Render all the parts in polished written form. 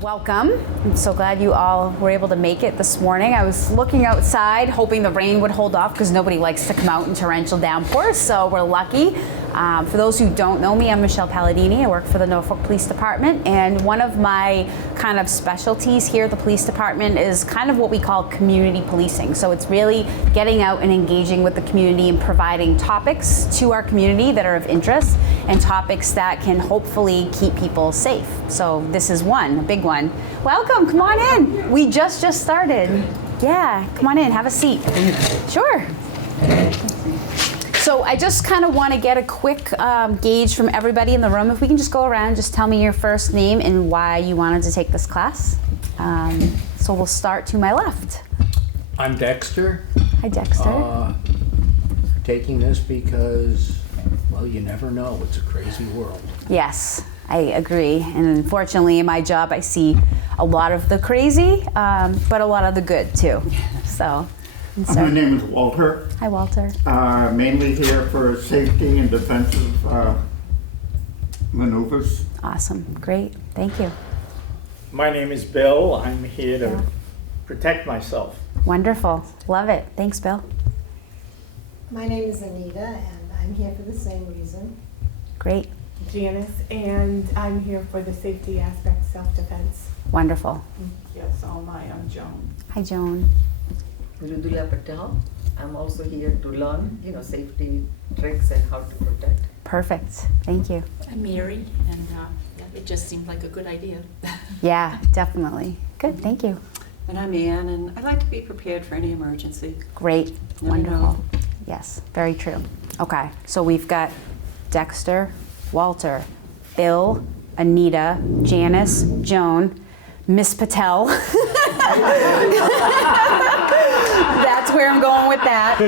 Welcome. I'm so glad you all were able to make it this morning. I was looking outside hoping the rain would hold off because nobody likes to come out in torrential downpours, so we're lucky. For those who don't know me, I'm Michelle Palladini. I work for the Norfolk Police Department, and one of my kind of specialties here at the police department is kind of what we call community policing. So it's really getting out and engaging with the community and providing topics to our community that are of interest and topics that can hopefully keep people safe. So this is one, a big one. Welcome, come on in. We just started. Yeah, come on in, have a seat. Sure. So I just kind of want to get a quick gauge from everybody in the room. If we can just go around, just tell me your first name and why you wanted to take this class. So we'll start to my left. I'm Dexter. Hi, Dexter. Taking this because, well, you never know. It's a crazy world. Yes, I agree. And unfortunately, in my job, I see a lot of the crazy, but a lot of the good too. So. My name is Walter. Hi, Walter. Mainly here for safety and defensive maneuvers. Awesome. Great. Thank you. My name is Bill. I'm here to protect myself. Wonderful. Love it. Thanks, Bill. My name is Anita, and I'm here for the same reason. Great. Janice, and I'm here for the safety aspect, self-defense. Wonderful. Yes, I'm Joan. Hi, Joan. Mridula Patel. I'm also here to learn, safety tricks and how to protect. Perfect. Thank you. I'm Mary, and it just seemed like a good idea. Yeah, definitely. Good. Thank you. And I'm Ann, and I like to be prepared for any emergency. Great. Never Wonderful. know. Yes, very true. Okay, so we've got Dexter, Walter, Bill, Anita, Janice, Joan, Miss Patel. That's where I'm going with that.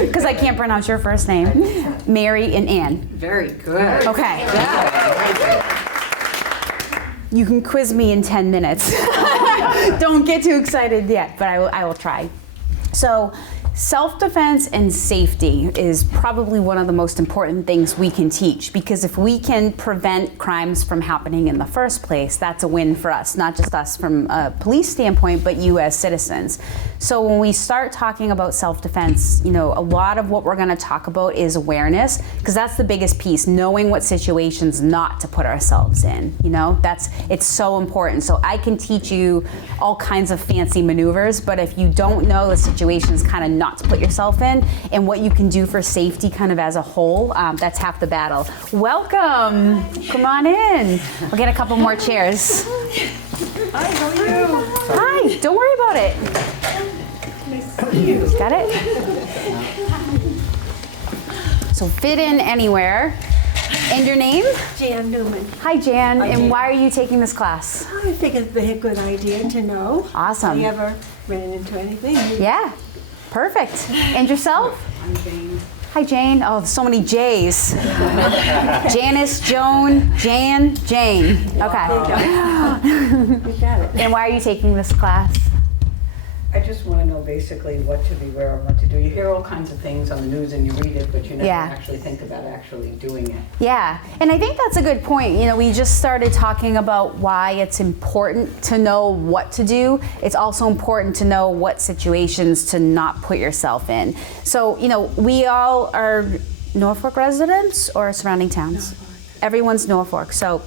Because I can't pronounce your first name. Mary and Ann. Very good. Okay. You can quiz me in 10 minutes. Don't get too excited yet, but I will try. So, self-defense and safety is probably one of the most important things we can teach, because if we can prevent crimes from happening in the first place, that's a win for us, not just us from a police standpoint, but you as citizens. So when we start talking about self-defense, a lot of what we're going to talk about is awareness, because that's the biggest piece, knowing what situations not to put ourselves in. It's so important. So I can teach you all kinds of fancy maneuvers, but if you don't know the situations kind of not to put yourself in and what you can do for safety kind of as a whole, that's half the battle. Welcome. Come on in. We'll get a couple more chairs. Hi, how are you? Hi, don't worry about it. Nice to see you. Got it? So fit in anywhere. And your name? Jan Newman. Hi, Jan. And why are you taking this class? I think it'd be a good idea to know. Awesome. If I ever ran into anything. Yeah, perfect. And yourself? I'm Jane. Hi, Jane. Oh, so many J's. Janice, Joan, Jan, Jane. Okay. You got it. And why are you taking this class? I just want to know basically what to beware of, what to do. You hear all kinds of things on the news and you read it, but you never actually think about actually doing it. Yeah, and I think that's a good point. We just started talking about why it's important to know what to do. It's also important to know what situations to not put yourself in. So, we all are Norfolk residents or surrounding towns? Norfolk. Everyone's Norfolk. So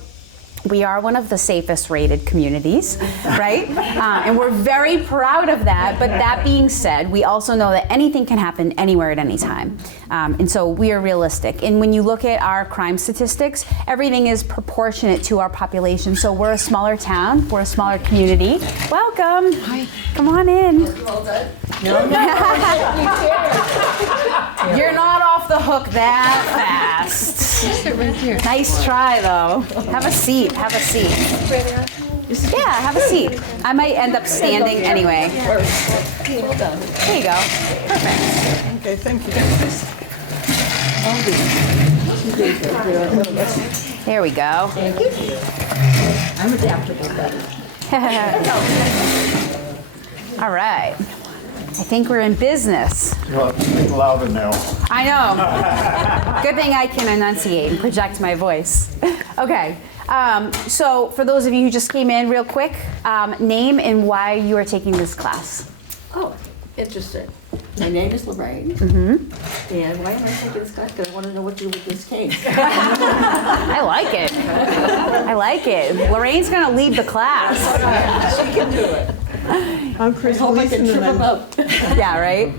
we are one of the safest rated communities, right? And we're very proud of that. But that being said, we also know that anything can happen anywhere at any time. And so we are realistic. And when you look at our crime statistics, everything is proportionate to our population. So we're a smaller town, we're a smaller community. Welcome. Hi. Come on in. Well done. You're not off the hook that fast. Nice try, though. Have a seat. Have a seat. Yeah, have a seat. I might end up standing anyway. Well done. There you go. Perfect. Okay, thank you. There we go. Thank you. I'm adaptable, but All right. I think we're in business. Well, speak louder now. I know. Good thing I can enunciate and project my voice. Okay. So for those of you who just came in real quick, name and why you are taking this class. Oh, interesting. My name is Lorraine. And why am I taking this class? Because I want to know what to do with this cake. I like it. I like it. Lorraine's going to lead the class. She can do it. I'm Chris I hope I can Gleason, trip and him up. Yeah, right?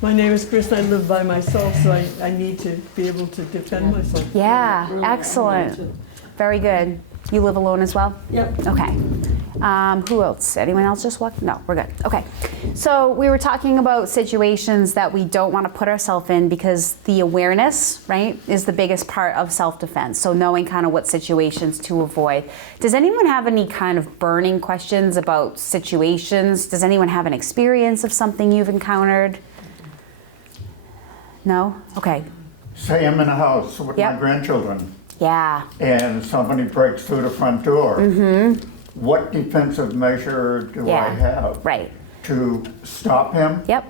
my name is Chris, and I live by myself, so I need to be able to defend myself. Yeah, excellent. Very good. You live alone as well? Yep. Okay. Who else? Anyone else just walked? No, we're good. Okay. So we were talking about situations that we don't want to put ourselves in because the awareness, right, is the biggest part of self-defense. So knowing kind of what situations to avoid. Does anyone have any kind of burning questions about situations? Does anyone have an experience of something you've encountered? No? Okay. Say I'm in a house with my Yep. grandchildren Yeah. and somebody breaks through the front door. What defensive measure do Yeah. I have Right. to stop him? Yep.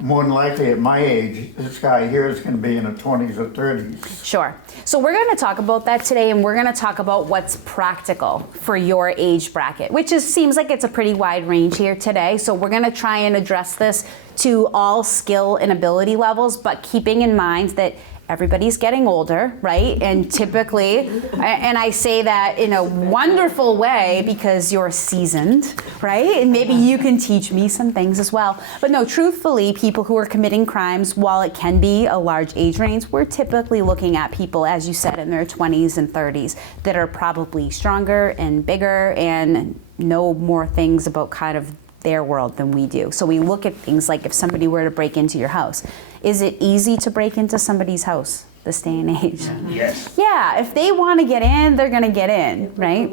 More than likely, at my age, this guy here is going to be in the 20s or 30s. Sure. So we're going to talk about that today, and we're going to talk about what's practical for your age bracket, which seems like it's a pretty wide range here today. So we're going to try and address this to all skill and ability levels, but keeping in mind that everybody's getting older, right? And typically, and I say that in a wonderful way because you're seasoned, right? And maybe you can teach me some things as well. But no, truthfully, people who are committing crimes, while it can be a large age range, we're typically looking at people, as you said, in their 20s and 30s that are probably stronger and bigger and know more things about kind of their world than we do. So we look at things like if somebody were to break into your house, is it easy to break into somebody's house this day and age? Yes. Yeah, if they want to get in, they're going to get in, right?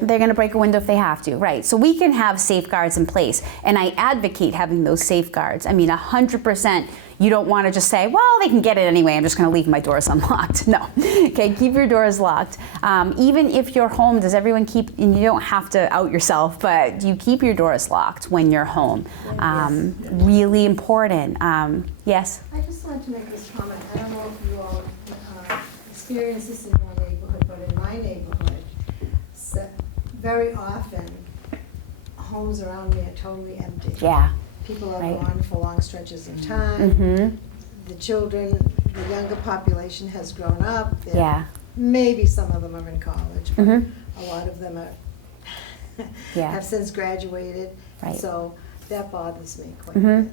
They're going to break a window if they have to, right? So we can have safeguards in place, and I advocate having those safeguards. I mean, 100%. You don't want to just say, well, they can get it anyway. I'm just going to leave my doors unlocked. No. Okay, keep your doors locked. Even if you're home, does everyone keep, and you don't have to out yourself, but you keep your doors locked when you're home. Really important. Yes? I just wanted to make this comment. I don't know if you all experience this in your neighborhood, but in my neighborhood, very often, homes around me are totally empty. Yeah. People are Right. gone for long stretches of time. Mm-hmm. The children, the younger population has grown up. Yeah. Maybe some of them are in college, but a lot of them are Yeah. have since graduated. Right. So that bothers me quite a bit.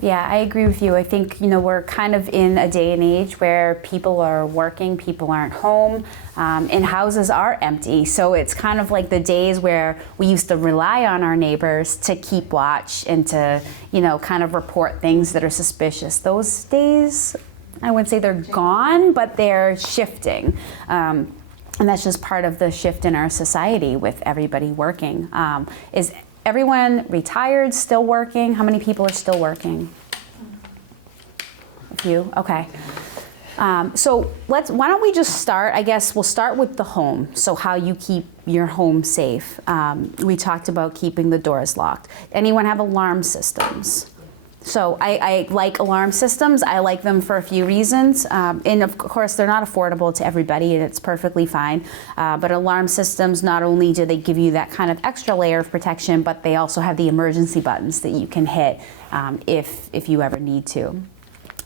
Yeah, I agree with you. I think, we're kind of in a day and age where people are working, people aren't home, and houses are empty. So it's kind of like the days where we used to rely on our neighbors to keep watch and to, kind of report things that are suspicious. Those days, I wouldn't say they're gone, but they're shifting. And that's just part of the shift in our society with everybody working. Is everyone retired, still working? How many people are still working? A few, okay. So why don't we just start, I guess we'll start with the home. So how you keep your home safe. We talked about keeping the doors locked. Anyone have alarm systems? So I like alarm systems. I like them for a few reasons. And of course, they're not affordable to everybody, and it's perfectly fine. But alarm systems, not only do they give you that kind of extra layer of protection, but they also have the emergency buttons that you can hit if you ever need to.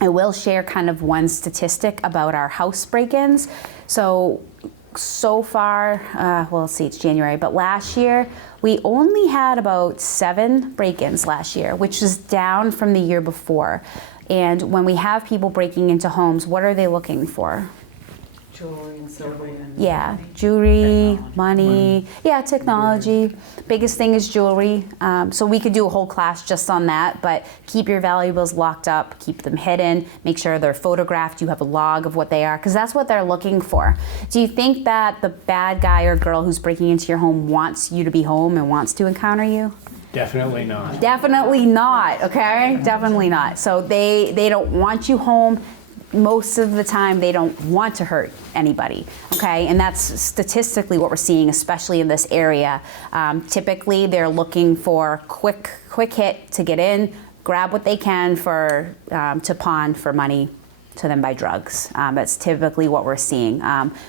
I will share kind of one statistic about our house break-ins. So far, well, let's see, it's January, but last year, we only had about 7 break-ins last year, which is down from the year before. And when we have people breaking into homes, what are they looking for? Jewelry and silver. Yeah, jewelry, money, yeah, technology. Biggest thing is jewelry. So we could do a whole class just on that, but keep your valuables locked up, keep them hidden, make sure they're photographed, you have a log of what they are, because that's what they're looking for. Do you think that the bad guy or girl who's breaking into your home wants you to be home and wants to encounter you? Definitely not. Definitely not, okay? Definitely not. So they don't want you home. most of the time they don't want to hurt anybody, okay? And that's statistically what we're seeing, especially in this area. Typically, they're looking for quick hit to get in, grab what they can to pawn for money to them by drugs. That's typically what we're seeing,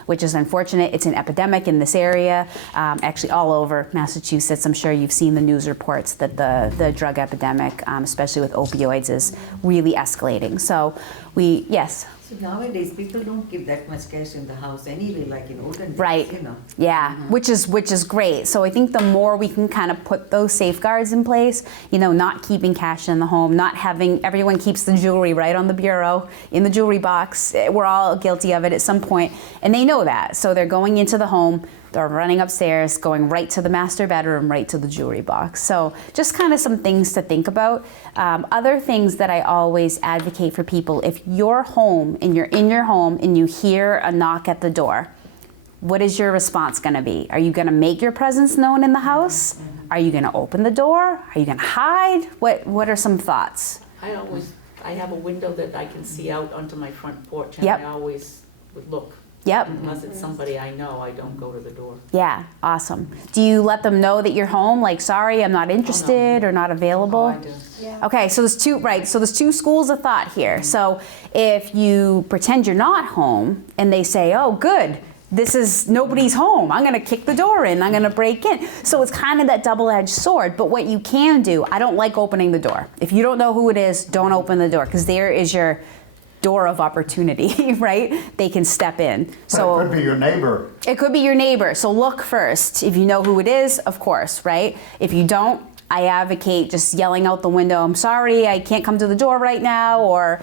which is unfortunate. It's an epidemic in this area, actually all over Massachusetts. I'm sure you've seen the news reports that the drug epidemic, especially with opioids, is really escalating. So yes. So nowadays, people don't keep that much cash in the house anyway, like in olden days, Right. you know. Yeah, which is great. So I think the more we can kind of put those safeguards in place, not keeping cash in the home, not having everyone keeps the jewelry right on the bureau in the jewelry box. We're all guilty of it at some point, and they know that. So they're going into the home. They're running upstairs, going right to the master bedroom, right to the jewelry box. So just kind of some things to think about. Other things that I always advocate for people, if you're home and you're in your home and you hear a knock at the door, what is your response going to be? Are you going to make your presence known in the house? Are you going to open the door? Are you going to hide? What are some thoughts? I have a window that I can see out onto my front porch, and Yep. I always would look. Yep. Unless it's somebody I know, I don't go to the door. Yeah, awesome. Do you let them know that you're home? Like, sorry, I'm not interested or not available? I do. Yeah. Okay, so there's two schools of thought here. So if you pretend you're not home and they say, oh, good, nobody's home, I'm gonna kick the door in, I'm gonna break in. So it's kind of that double-edged sword, but what you can do, I don't like opening the door. If you don't know who it is, don't open the door, because there is your door of opportunity, right? They can step in. So It could be your neighbor. it could be your neighbor. So look first. If you know who it is, of course, right? If you don't, I advocate just yelling out the window, I'm sorry, I can't come to the door right now, or,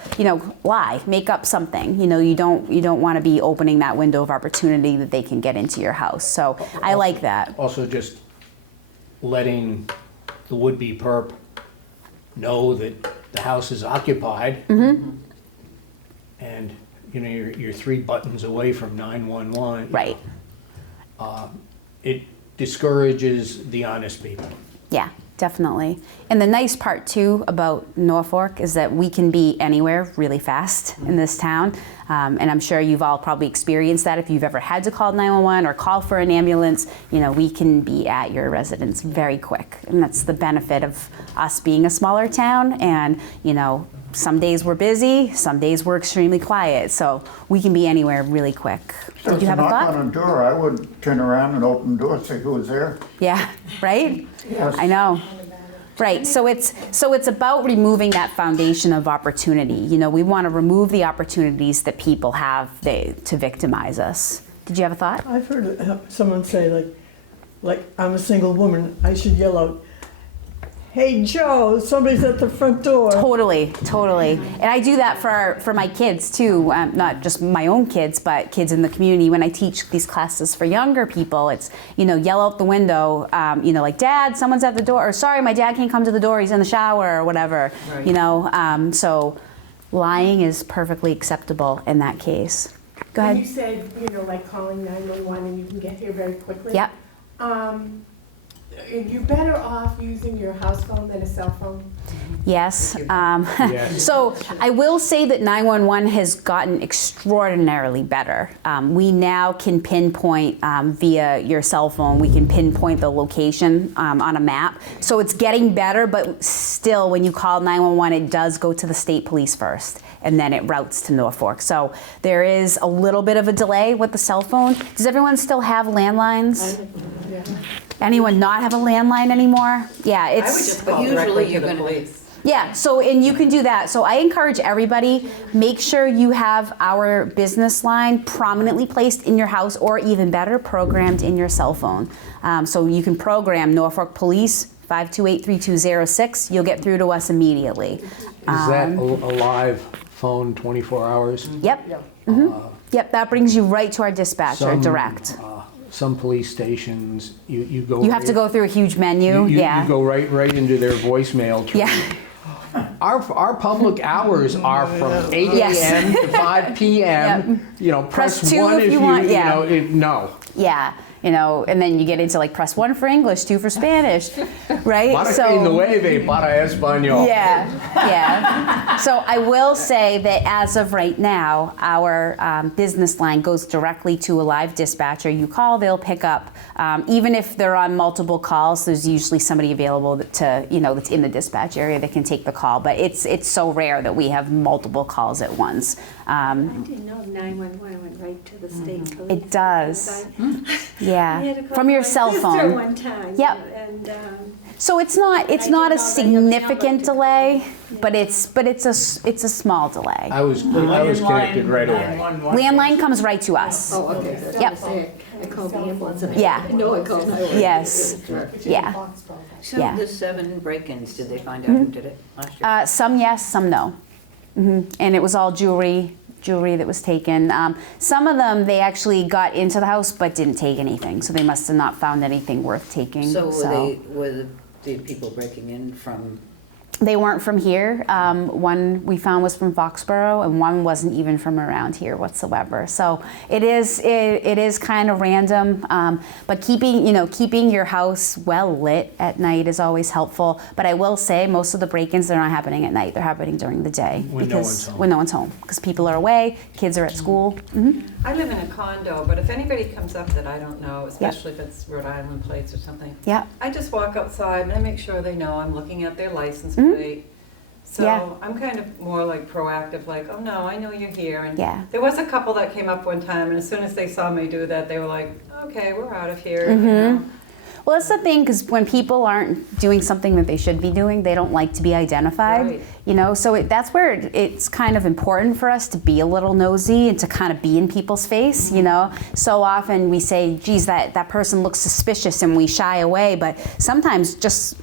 lie, make up something. You don't want to be opening that window of opportunity that they can get into your house. So I like that. Also, just letting the would-be perp know that the house is occupied. Mm-hmm. And, you're 3 buttons away from 911. Right. It discourages the honest people. Yeah, definitely. And the nice part too about Norfolk is that we can be anywhere really fast in this town. And I'm sure you've all probably experienced that if you've ever had to call 911 or call for an ambulance. We can be at your residence very quick. And that's the benefit of us being a smaller town. And, some days we're busy, some days we're extremely quiet. So we can be anywhere really quick. So Did you have a knock thought? on a door, I would turn around and open the door, say who was there. Yeah, right? Yes. I know. Right, so it's about removing that foundation of opportunity. We want to remove the opportunities that people have to victimize us. Did you have a thought? I've heard someone say, like I'm a single woman, I should yell out, hey Joe, somebody's at the front door. Totally. And I do that for my kids too, not just my own kids, but kids in the community. When I teach these classes for younger people, it's, yell out the window, like, Dad, someone's at the door, or sorry, my dad can't come to the door, he's in the shower, or whatever, Right. So lying is perfectly acceptable in that case. Go When ahead. you said, like calling 911 and you can get here very quickly. Yep. You're better off using your house phone than a cell phone. Yes. Yes. So I will say that 911 has gotten extraordinarily better. We now can pinpoint via your cell phone, we can pinpoint the location on a map. So it's getting better, but still when you call 911, it does go to the state police first, and then it routes to Norfolk. So there is a little bit of a delay with the cell phone. Does everyone still have landlines? Yeah. Anyone not have a landline anymore? Yeah, I would it's... just But call usually directly you're to the gonna- police. Yeah, so, and you can do that. So I encourage everybody, make sure you have our business line prominently placed in your house, or even better, programmed in your cell phone. So you can program Norfolk Police 528-3206. You'll get through to us immediately. Is that a live phone 24 hours? Yep. Yep, that brings you right to our dispatcher, direct. Some police stations, you go. You have to go through a huge menu, yeah. You go right into their voicemail tree. Yeah. Our public hours are from 8 Yes. a.m. to 5 p.m. Press Press 2 1 if you want, yeah. no. Yeah, you know, and then you get into like press 1 for English, 2 for Spanish, right? Para que nueve para español. Yeah. So I will say that as of right now, our business line goes directly to a live dispatcher. You call, they'll pick up. Even if they're on multiple calls, there's usually somebody available to, you know, that's in the dispatch area that can take the call. But it's so rare that we have multiple calls at once. I didn't know 911 went right to the state police. It does. I Yeah. had to call From your my cell sister phone. one time. Yep. And So it's not I a didn't know the other significant number to delay, call. but it's a small delay. I was connected right away. Landline comes right to us. Oh, okay. That's Yep. what I'm saying. I called the ambulance and Yeah. I know I called 911. Yes. Yeah. So Yeah. the 7 break-ins, did they find out who did it last year? Some yes, some no. And it was all jewelry that was taken. Some of them, they actually got into the house but didn't take anything, so they must have not found anything worth taking. So were the people breaking in from? They weren't from here. One we found was from Foxborough, and one wasn't even from around here whatsoever. So it is kind of random. But keeping your house well lit at night is always helpful. But I will say most of the break-ins, they're not happening at night. They're happening during the day When no one's home. when no one's home, because people are away, kids are at school. I live in a condo, but if anybody comes up that I don't know, especially if it's Rhode Island plates or something, Yeah. I just walk outside and I make sure they know I'm looking at their license plate. So Yeah. I'm kind of more like proactive, like, oh no, I know you're here. And Yeah. there was a couple that came up one time, and as soon as they saw me do that, they were like, okay, we're out of here. You know? Well, that's the thing, because when people aren't doing something that they should be doing, they don't like to be identified. Right. You know, so that's where it's kind of important for us to be a little nosy and to kind of be in people's face. You know, so often we say, geez, that person looks suspicious, and we shy away. But sometimes just,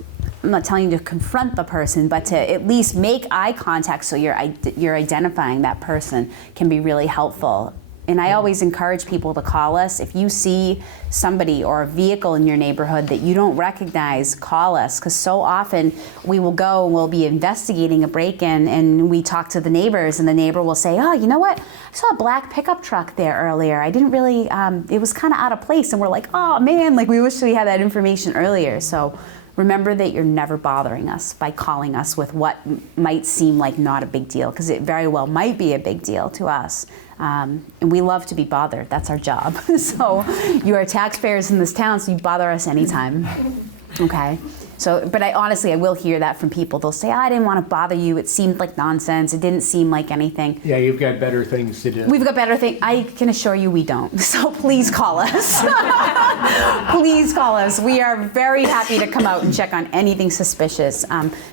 I'm not telling you to confront the person, but to at least make eye contact so you're identifying that person can be really helpful. And I always encourage people to call us. If you see somebody or a vehicle in your neighborhood that you don't recognize, call us, because so often we will go and we'll be investigating a break-in, and we talk to the neighbors, and the neighbor will say, oh, you know what? I saw a black pickup truck there earlier. I didn't really, it was kind of out of place. And we're like, oh man, like we wish we had that information earlier. So remember that you're never bothering us by calling us with what might seem like not a big deal, because it very well might be a big deal to us. And we love to be bothered. That's our job. So you are taxpayers in this town, so you bother us anytime. Okay? So, but I will hear that from people. They'll say, I didn't want to bother you. It seemed like nonsense. It didn't seem like anything. Yeah, you've got better things to do. We've got better things. I can assure you we don't. So please call us. Please call us. We are very happy to come out and check on anything suspicious,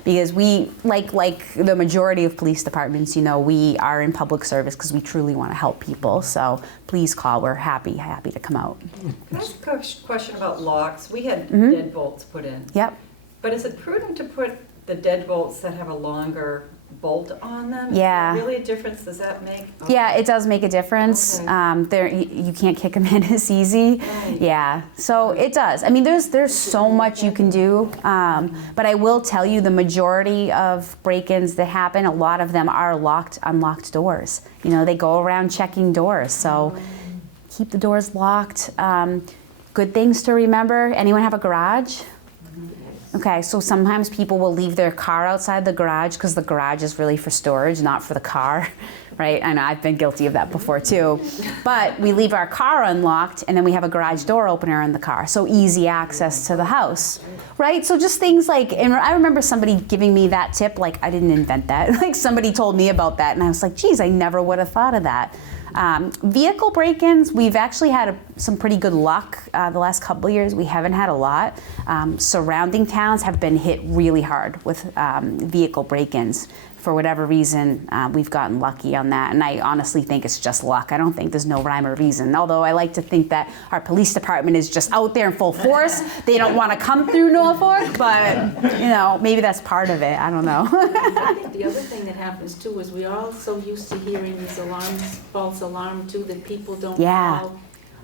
because we, like the majority of police departments, you know, we are in public service because we truly want to help people. So please call. We're happy to come out. Can I ask a question about locks? We had deadbolts put in. Yep. But is it prudent to put the deadbolts that have a longer bolt on them? Yeah. Is there really a difference does that make? Yeah, it does make a difference. Okay. You can't kick them in as easy. Right. Yeah, so it does. I mean, there's so much you can do, but I will tell you the majority of break-ins that happen, a lot of them are unlocked doors. You know, they go around checking doors, so keep the doors locked. Good things to remember. Anyone have a garage? Okay, so sometimes people will leave their car outside the garage because the garage is really for storage, not for the car, right? I know I've been guilty of that before too. But we leave our car unlocked, and then we have a garage door opener in the car, so easy access to the house, right? So just things like, and I remember somebody giving me that tip, like I didn't invent that. Like somebody told me about that, and I was like, geez, I never would have thought of that. Vehicle break-ins, we've actually had some pretty good luck the last couple of years. We haven't had a lot. Surrounding towns have been hit really hard with vehicle break-ins. For whatever reason, we've gotten lucky on that, and I honestly think it's just luck. I don't think there's no rhyme or reason, although I like to think that our police department is just out there in full force. They don't want to come through Norfolk, but you know, maybe that's part of it. I don't know. I think the other thing that happens too is we're all so used to hearing these alarms, false alarm too, that people don't Yeah.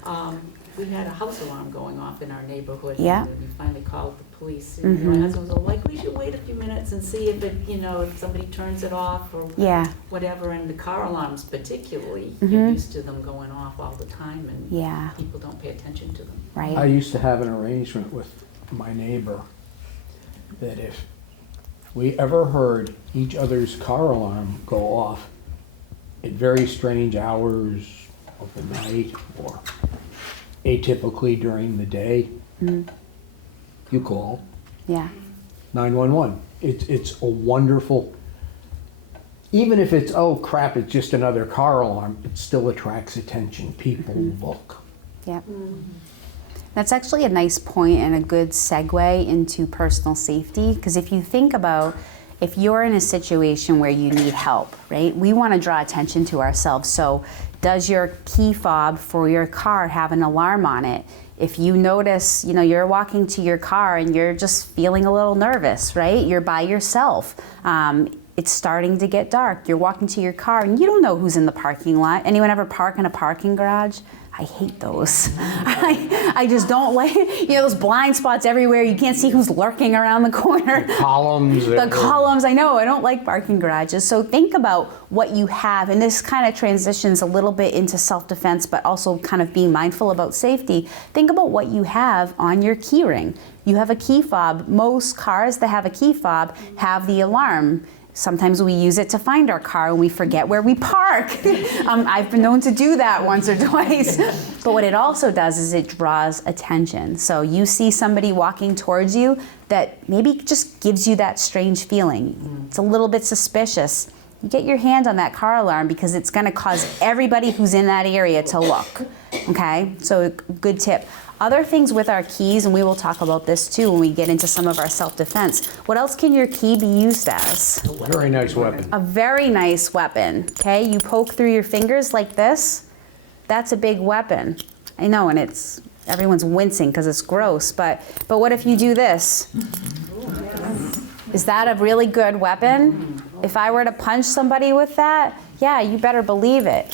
call we had a house alarm going off in our neighborhood. Yeah. And we finally called the police. And my husband was all like, we should wait a few minutes and see if it, if somebody turns it off or whatever. And the car alarms particularly, you're used to them going off all the time and people don't pay attention to them. Right. I used to have an arrangement with my neighbor that if we ever heard each other's car alarm go off at very strange hours of the night or atypically during the day, you call 911. It's a wonderful, even if it's, oh crap, it's just another car alarm, it still attracts attention. People look. Yep. That's actually a nice point and a good segue into personal safety, because if you think about, if you're in a situation where you need help, right, we want to draw attention to ourselves. So does your key fob for your car have an alarm on it? If you notice, you're walking to your car and you're just feeling a little nervous, right? You're by yourself. It's starting to get dark. You're walking to your car and you don't know who's in the parking lot. Anyone ever park in a parking garage? I hate those. I just don't like, those blind spots everywhere. You can't see who's lurking around the corner. The columns. The columns, I know. I don't like parking garages. So think about what you have. And this kind of transitions a little bit into self-defense, but also kind of being mindful about safety. Think about what you have on your key ring. You have a key fob. Most cars that have a key fob have the alarm. Sometimes we use it to find our car and we forget where we park. I've been known to do that once or twice. But what it also does is it draws attention. So you see somebody walking towards you that maybe just gives you that strange feeling. It's a little bit suspicious. You get your hand on that car alarm because it's going to cause everybody who's in that area to look. Okay? So good tip. Other things with our keys, and we will talk about this too when we get into some of our self-defense. What else can your key be used as? Very nice weapon. A very nice weapon, okay? You poke through your fingers like this, that's a big weapon. I know, and everyone's wincing because it's gross, but what if you do this? Is that a really good weapon? If I were to punch somebody with that, yeah, you better believe it.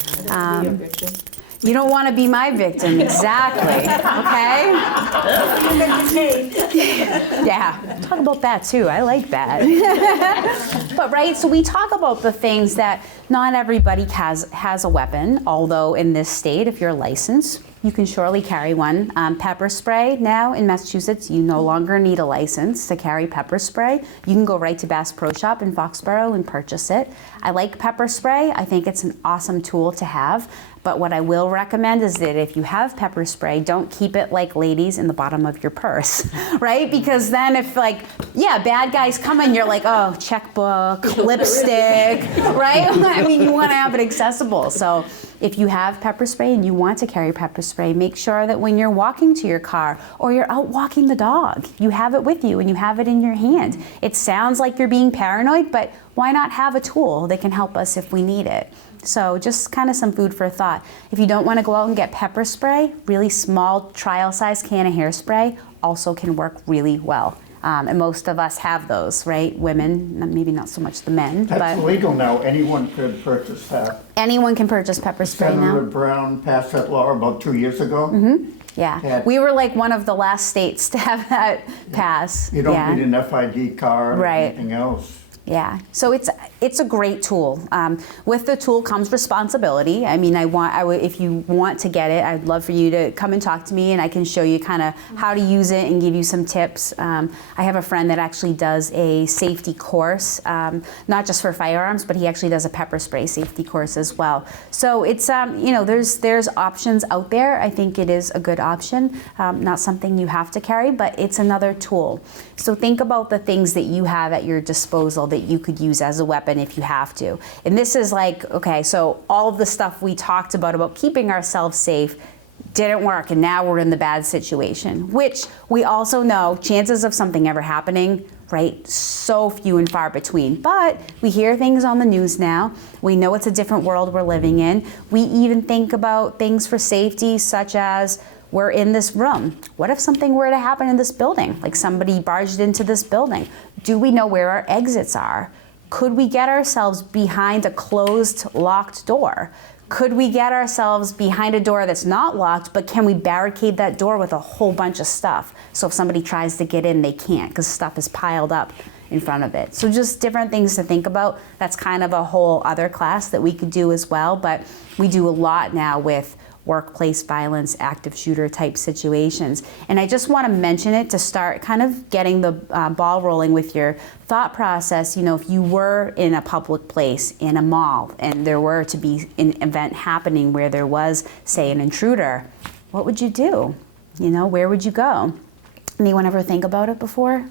You don't want to be my victim, exactly, okay? Yeah, talk about that too, I like that. But right, so we talk about the things that not everybody has a weapon, although in this state, if you're licensed, you can surely carry one. Pepper spray now in Massachusetts, you no longer need a license to carry pepper spray. You can go right to Bass Pro Shop in Foxborough and purchase it. I like pepper spray. I think it's an awesome tool to have. But what I will recommend is that if you have pepper spray, don't keep it like ladies in the bottom of your purse, right? Because then if bad guys come in, you're like, oh, checkbook, lipstick, right? I mean, you want to have it accessible. So if you have pepper spray and you want to carry pepper spray, make sure that when you're walking to your car or you're out walking the dog, you have it with you and you have it in your hand. It sounds like you're being paranoid, but why not have a tool that can help us if we need it? So just kind of some food for thought. If you don't want to go out and get pepper spray, really small trial size can of hairspray also can work really well. And most of us have those, right? Women, maybe not so much the men. That's legal now. Anyone could purchase that. Anyone can purchase pepper spray now. Senator Brown passed that law about 2 years ago. Yeah, we were like one of the last states to have that pass. You don't need an FID card or anything else. Yeah, so it's a great tool. With the tool comes responsibility. I mean, if you want to get it, I'd love for you to come and talk to me, and I can show you kind of how to use it and give you some tips. I have a friend that actually does a safety course, not just for firearms, but he actually does a pepper spray safety course as well. So it's there's options out there. I think it is a good option. Not something you have to carry, but it's another tool. So think about the things that you have at your disposal that you could use as a weapon if you have to. And this is like, okay, so all of the stuff we talked about keeping ourselves safe didn't work, and now we're in the bad situation, which we also know chances of something ever happening, right, so few and far between. But we hear things on the news now. We know it's a different world we're living in. We even think about things for safety, such as we're in this room. What if something were to happen in this building? Like somebody barged into this building. Do we know where our exits are? Could we get ourselves behind a closed, locked door? Could we get ourselves behind a door that's not locked, but can we barricade that door with a whole bunch of stuff? So if somebody tries to get in, they can't because stuff is piled up in front of it. So just different things to think about. That's kind of a whole other class that we could do as well, but we do a lot now with workplace violence, active shooter type situations. And I just want to mention it to start kind of getting the ball rolling with your thought process. You know, if you were in a public place, in a mall, and there were to be an event happening where there was, say, an intruder, what would you do? You know, where would you go? Anyone ever think about it before?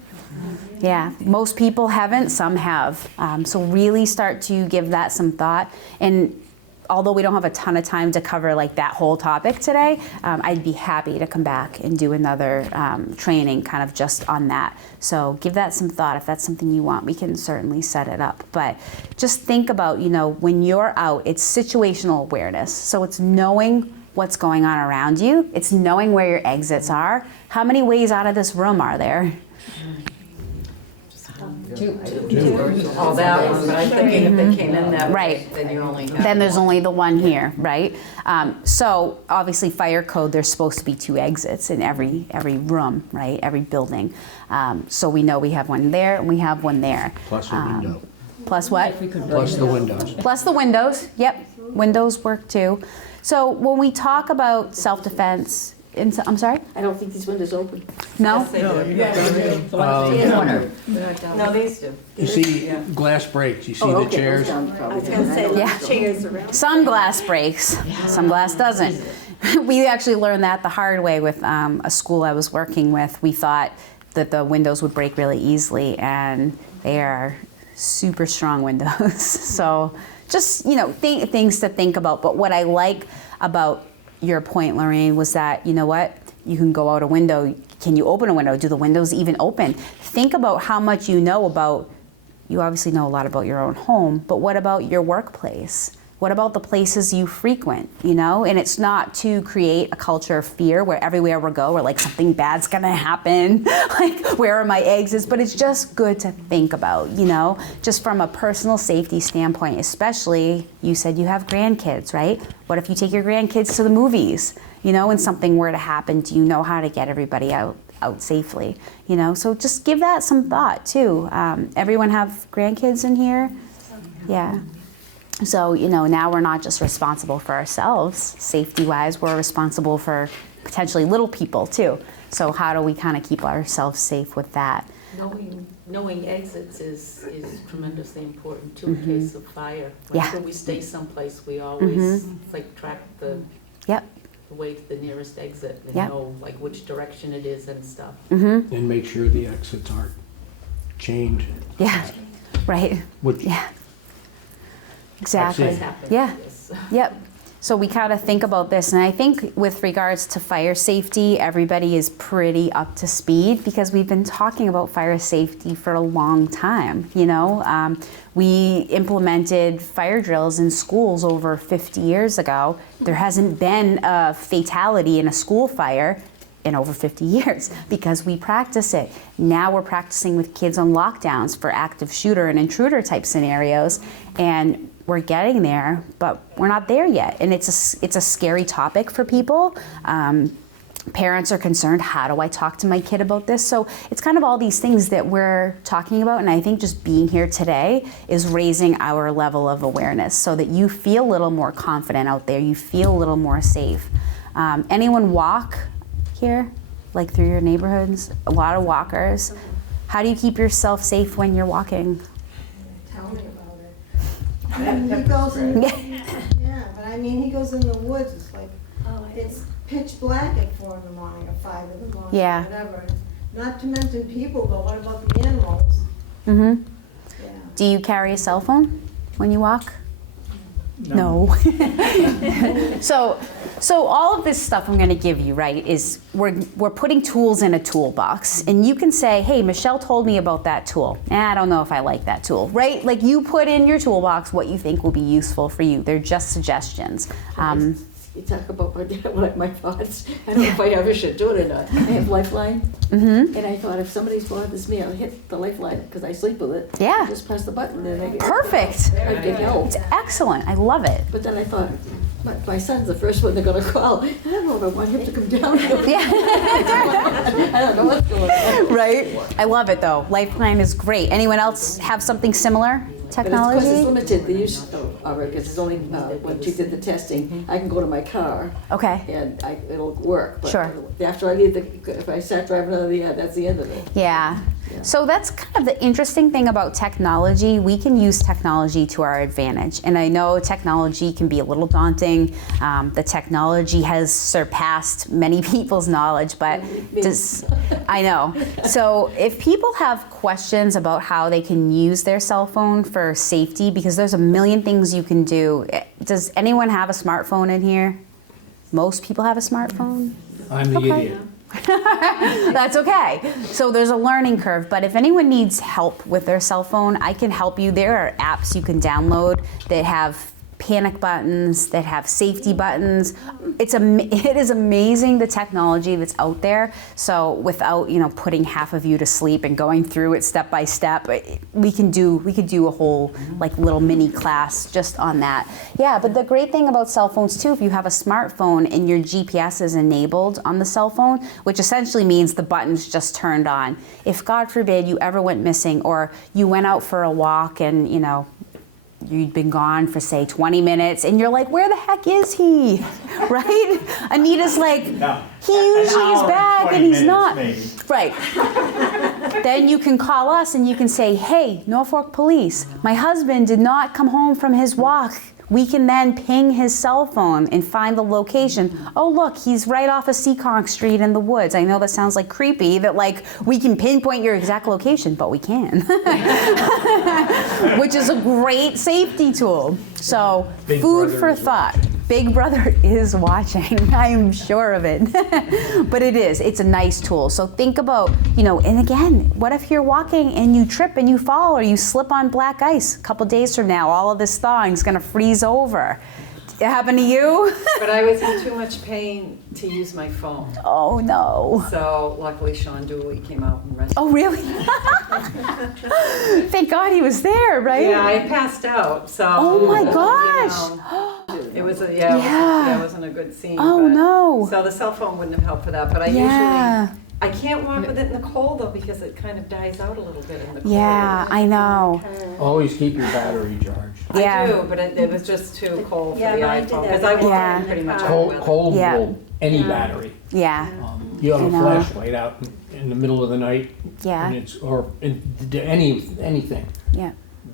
Yeah, most people haven't, some have. So really start to give that some thought. And although we don't have a ton of time to cover like that whole topic today, I'd be happy to come back and do another training kind of just on that. So give that some thought. If that's something you want, we can certainly set it up. But just think about, you know, when you're out, it's situational awareness. So it's knowing what's going on around you. It's knowing where your exits are. How many ways out of this room are there? Two. Oh, that one, but I'm thinking if they came in that way, then you only have Then there's one. only the one here, right? So obviously fire code, there's supposed to be 2 exits in every room, right? Every building. So we know we have one there and we have one there. Plus a window. Plus what? Plus the windows. Plus the windows, yep. Windows work too. So when we talk about self-defense, I'm sorry? I don't think these windows open. No? No, these do. You see glass breaks, you see the chairs? I was gonna say, Yeah. chairs around. Some glass breaks, some glass doesn't. We actually learned that the hard way with a school I was working with. We thought that the windows would break really easily, and they are super strong windows. So just, you know, things to think about. But what I like about your point, Lorraine, was that, you know what, you can go out a window. Can you open a window? Do the windows even open? Think about how much you know about, you obviously know a lot about your own home, but what about your workplace? What about the places you frequent, you know? And it's not to create a culture of fear where everywhere we go, we're like, something bad's gonna happen, like, where are my exits? But it's just good to think about, you know? Just from a personal safety standpoint, especially, you said you have grandkids, right? What if you take your grandkids to the movies, you know, and something were to happen? Do you know how to get everybody out safely, you know? So just give that some thought too. Everyone have grandkids in here? Yeah. So, you know, now we're not just responsible for ourselves, safety-wise, we're responsible for potentially little people too. So how do we kind of keep ourselves safe with that? Knowing exits is tremendously important too in case of fire. Whenever we stay someplace, we always like track the way to the nearest exit and know like which direction it is and stuff. And make sure the exits aren't chained. Yeah, right. Exactly. Yeah. Yep. So we kind of think about this, and I think with regards to fire safety, everybody is pretty up to speed because we've been talking about fire safety for a long time. You know, we implemented fire drills in schools over 50 years ago. There hasn't been a fatality in a school fire in over 50 years because we practice it. Now we're practicing with kids on lockdowns for active shooter and intruder type scenarios, and we're getting there, but we're not there yet. And it's a scary topic for people. Parents are concerned, how do I talk to my kid about this? So it's kind of all these things that we're talking about, and I think just being here today is raising our level of awareness so that you feel a little more confident out there, you feel a little more safe. Anyone walk here, like through your neighborhoods? A lot of walkers. How do you keep yourself safe when you're walking? Tell me about it. I mean, he goes in, but I mean, he goes in the woods, it's like, it's pitch black at 4 in the morning or 5 in the morning, or whatever. Not to mention people, but what about the animals? Do you carry a cell phone when you walk? No. So all of this stuff I'm going to give you, right, is we're putting tools in a toolbox, and you can say, hey, Michelle told me about that tool. I don't know if I like that tool, right? Like, you put in your toolbox what you think will be useful for you. They're just suggestions. You talk about my thoughts. I don't know if I ever should do it or not. I have Lifeline, and I thought if somebody bothers me, I'll hit the Lifeline because I sleep with it. Yeah. Just press the button and I get perfect. I get help. It's excellent. I love it. But then I thought, my son's the first one they're gonna call. I don't know if I want him to come down. Yeah. I don't know what's going on. Right? I love it though. Lifeline is great. Anyone else have something similar? But of course it's Technology? limited, the use of it, because it's only, when she did the testing, I can go to my car Okay. and it'll work. But Sure. after I leave if I start driving out of the, that's the end of it. Yeah. So that's kind of the interesting thing about technology. We can use technology to our advantage. And I know technology can be a little daunting. The technology has surpassed many people's knowledge, but I know. So if people have questions about how they can use their cell phone for safety, because there's a million things you can do. Does anyone have a smartphone in here? Most people have a smartphone? I'm the idiot. That's okay. So there's a learning curve, but if anyone needs help with their cell phone, I can help you. There are apps you can download that have panic buttons, that have safety buttons. It is amazing the technology that's out there. So without, putting half of you to sleep and going through it step by step, we could do a whole little mini class just on that. Yeah, but the great thing about cell phones too, if you have a smartphone and your GPS is enabled on the cell phone, which essentially means the button's just turned on. If God forbid you ever went missing or you went out for a walk and, you'd been gone for say 20 minutes and you're like, where the heck is he? Right? Anita's like, No. he usually is back and he's not. Maybe. Right. Then you can call us and you can say, hey, Norfolk Police, my husband did not come home from his walk. We can then ping his cell phone and find the location. Oh, look, he's right off of Seekonk Street in the woods. I know that sounds like creepy, that we can pinpoint your exact location, but we can. Which is a great safety tool. So, Big food Brother for is thought. Big Brother is watching, I am sure of it. But it's a nice tool. So think about, and again, what if you're walking and you trip and you fall or you slip on black ice? A couple days from now, all of this thawing is gonna freeze over. It happened to you? But I was in too much pain to use my phone. Oh no. So luckily Sean Dooley came out and rescued Oh really? Thank God he was there, right? Yeah, I passed out, so. Oh my gosh. It was it wasn't a good scene. Oh but- no. So the cell phone wouldn't have helped for that, but I can't walk with it in the cold though because it kind of dies out a little bit in the cold. Yeah, I know. Always keep your battery charged. Yeah. I do, but it was just too cold for Yeah, the mine did iPhone that. because I walk Yeah. pretty much out with it. Cold Yeah. will any battery. Yeah. You have I a know. flashlight out in the middle of the night, Yeah. and anything. Yeah.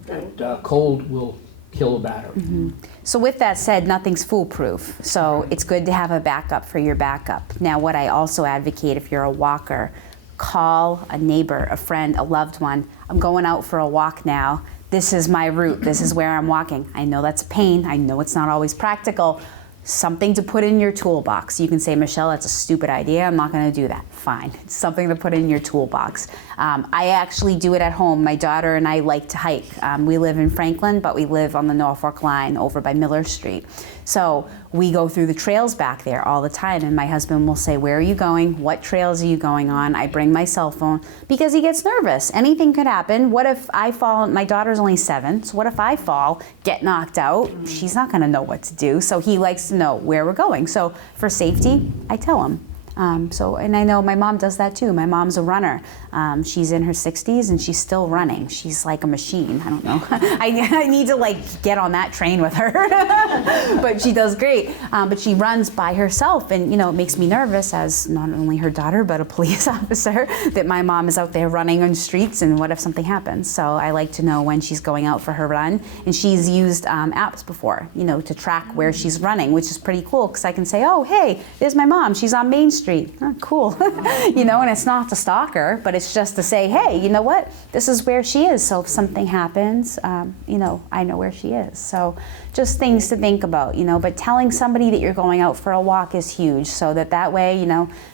That cold will kill a battery. So with that said, nothing's foolproof. So it's good to have a backup for your backup. Now, what I also advocate if you're a walker, call a neighbor, a friend, a loved one. I'm going out for a walk now. This is my route. This is where I'm walking. I know that's a pain. I know it's not always practical. Something to put in your toolbox. You can say, Michelle, that's a stupid idea. I'm not going to do that. Fine. It's something to put in your toolbox. I actually do it at home. My daughter and I like to hike. We live in Franklin, but we live on the Norfolk line over by Miller Street. So we go through the trails back there all the time, and my husband will say, where are you going? What trails are you going on? I bring my cell phone because he gets nervous. Anything could happen. What if I fall? My daughter's only 7, so what if I fall, get knocked out? She's not going to know what to do. So he likes to know where we're going. So for safety, I tell him. And I know my mom does that too. My mom's a runner. She's in her 60s and she's still running. She's like a machine. I don't know. I need to get on that train with her. But she does great. But she runs by herself, and it makes me nervous as not only her daughter but a police officer that my mom is out there running on streets, and what if something happens? So I like to know when she's going out for her run, and she's used apps before, to track where she's running, which is pretty cool because I can say, oh hey, there's my mom. She's on Main Street. Oh, cool. And it's not to stalk her, but it's just to say, hey, you know what? This is where she is. So if something happens, I know where she is. So just things to think about, but telling somebody that you're going out for a walk is huge, so that way,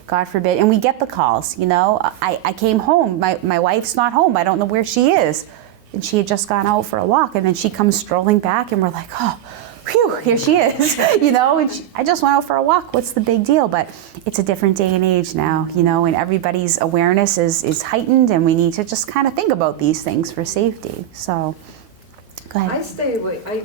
God forbid, and we get the calls, I came home, my wife's not home, I don't know where she is. And she had just gone out for a walk, and then she comes strolling back, and we're like, oh, phew, here she is, and I just went out for a walk. What's the big deal? But it's a different day and age now, and everybody's awareness is heightened, and we need to just kind of think about these things for safety. So, go ahead. I stay away.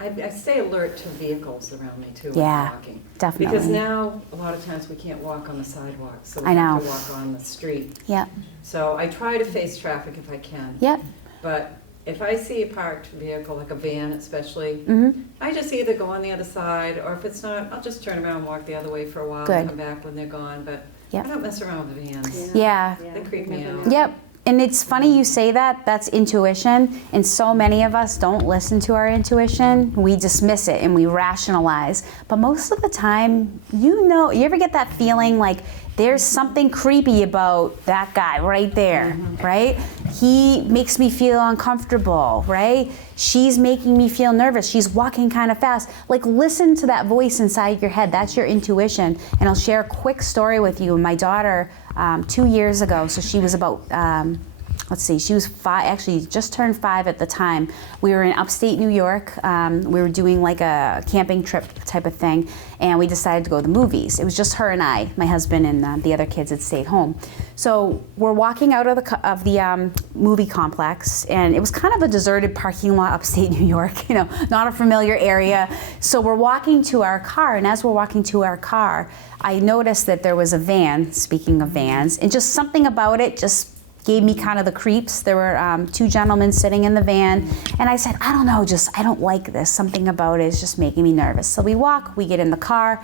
I stay alert to vehicles around me too when Yeah, I'm walking. definitely. Because now, a lot of times we can't walk on the sidewalk, so we I know. have to walk on the street. Yep. So I try to face traffic if I can. Yep. But if I see a parked vehicle, like a van especially, Mm-hmm. I just either go on the other side, or if it's not, I'll just turn around and walk the other way for a while Good. and come back when they're gone. But Yep. I don't mess around with the vans. Yeah. They creep me out. Yep. And it's funny you say that, that's intuition, and so many of us don't listen to our intuition. We dismiss it and we rationalize. But most of the time, you ever get that feeling like there's something creepy about that guy right there, right? He makes me feel uncomfortable, right? She's making me feel nervous. She's walking kind of fast. Like, listen to that voice inside your head. That's your intuition. And I'll share a quick story with you. My daughter, 2 years ago, so she was about, she was 5, actually just turned 5 at the time. We were in upstate New York. We were doing like a camping trip type of thing, and we decided to go to the movies. It was just her and I. My husband and the other kids had stayed home. So we're walking out of the movie complex, and it was kind of a deserted parking lot, upstate New York, not a familiar area. So we're walking to our car, and as we're walking to our car, I noticed that there was a van, speaking of vans, and just something about it just gave me kind of the creeps. There were 2 gentlemen sitting in the van, and I said, I don't know, I don't like this. Something about it is just making me nervous. So we get in the car,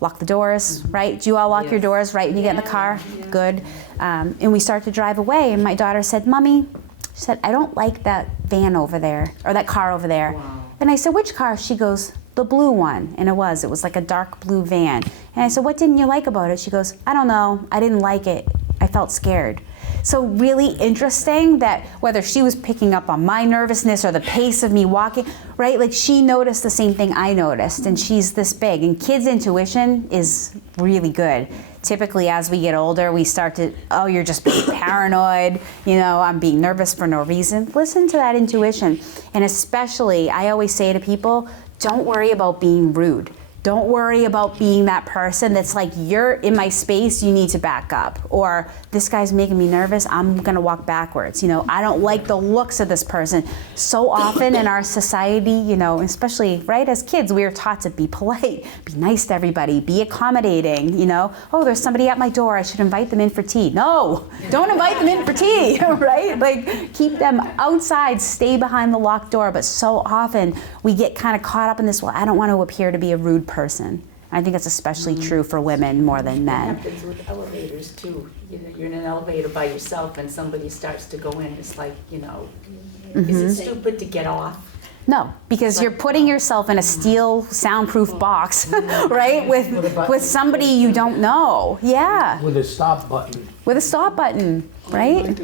lock the doors, right? Do you all lock your doors, right, when you get in the car? Yeah. Good. And we start to drive away, and my daughter said, Mommy, she said, I don't like that van over there, or that car over there. Wow. And I said, which car? She goes, the blue one. And it was like a dark blue van. And I said, what didn't you like about it? She goes, I don't know, I didn't like it. I felt scared. So really interesting that whether she was picking up on my nervousness or the pace of me walking, right? Like, she noticed the same thing I noticed, and she's this big. And kids' intuition is really good. Typically, as we get older, we start to, you're just being paranoid, I'm being nervous for no reason. Listen to that intuition. And especially, I always say to people, don't worry about being rude. Don't worry about being that person that's like, you're in my space, you need to back up. Or, this guy's making me nervous, I'm gonna walk backwards. I don't like the looks of this person. So often in our society, especially, right, as kids, we are taught to be polite, be nice to everybody, be accommodating, there's somebody at my door, I should invite them in for tea. No, don't invite them in for tea, right? Like, keep them outside, stay behind the locked door. But so often we get kind of caught up in this, I don't want to appear to be a rude person. I think it's especially true for women more than men. It happens with elevators too. You're in an elevator by yourself and somebody starts to go in. It's like, is it stupid to get off? No, because you're putting yourself in a steel soundproof box, right? With somebody you don't know. Yeah. With a stop button. With a stop button, right?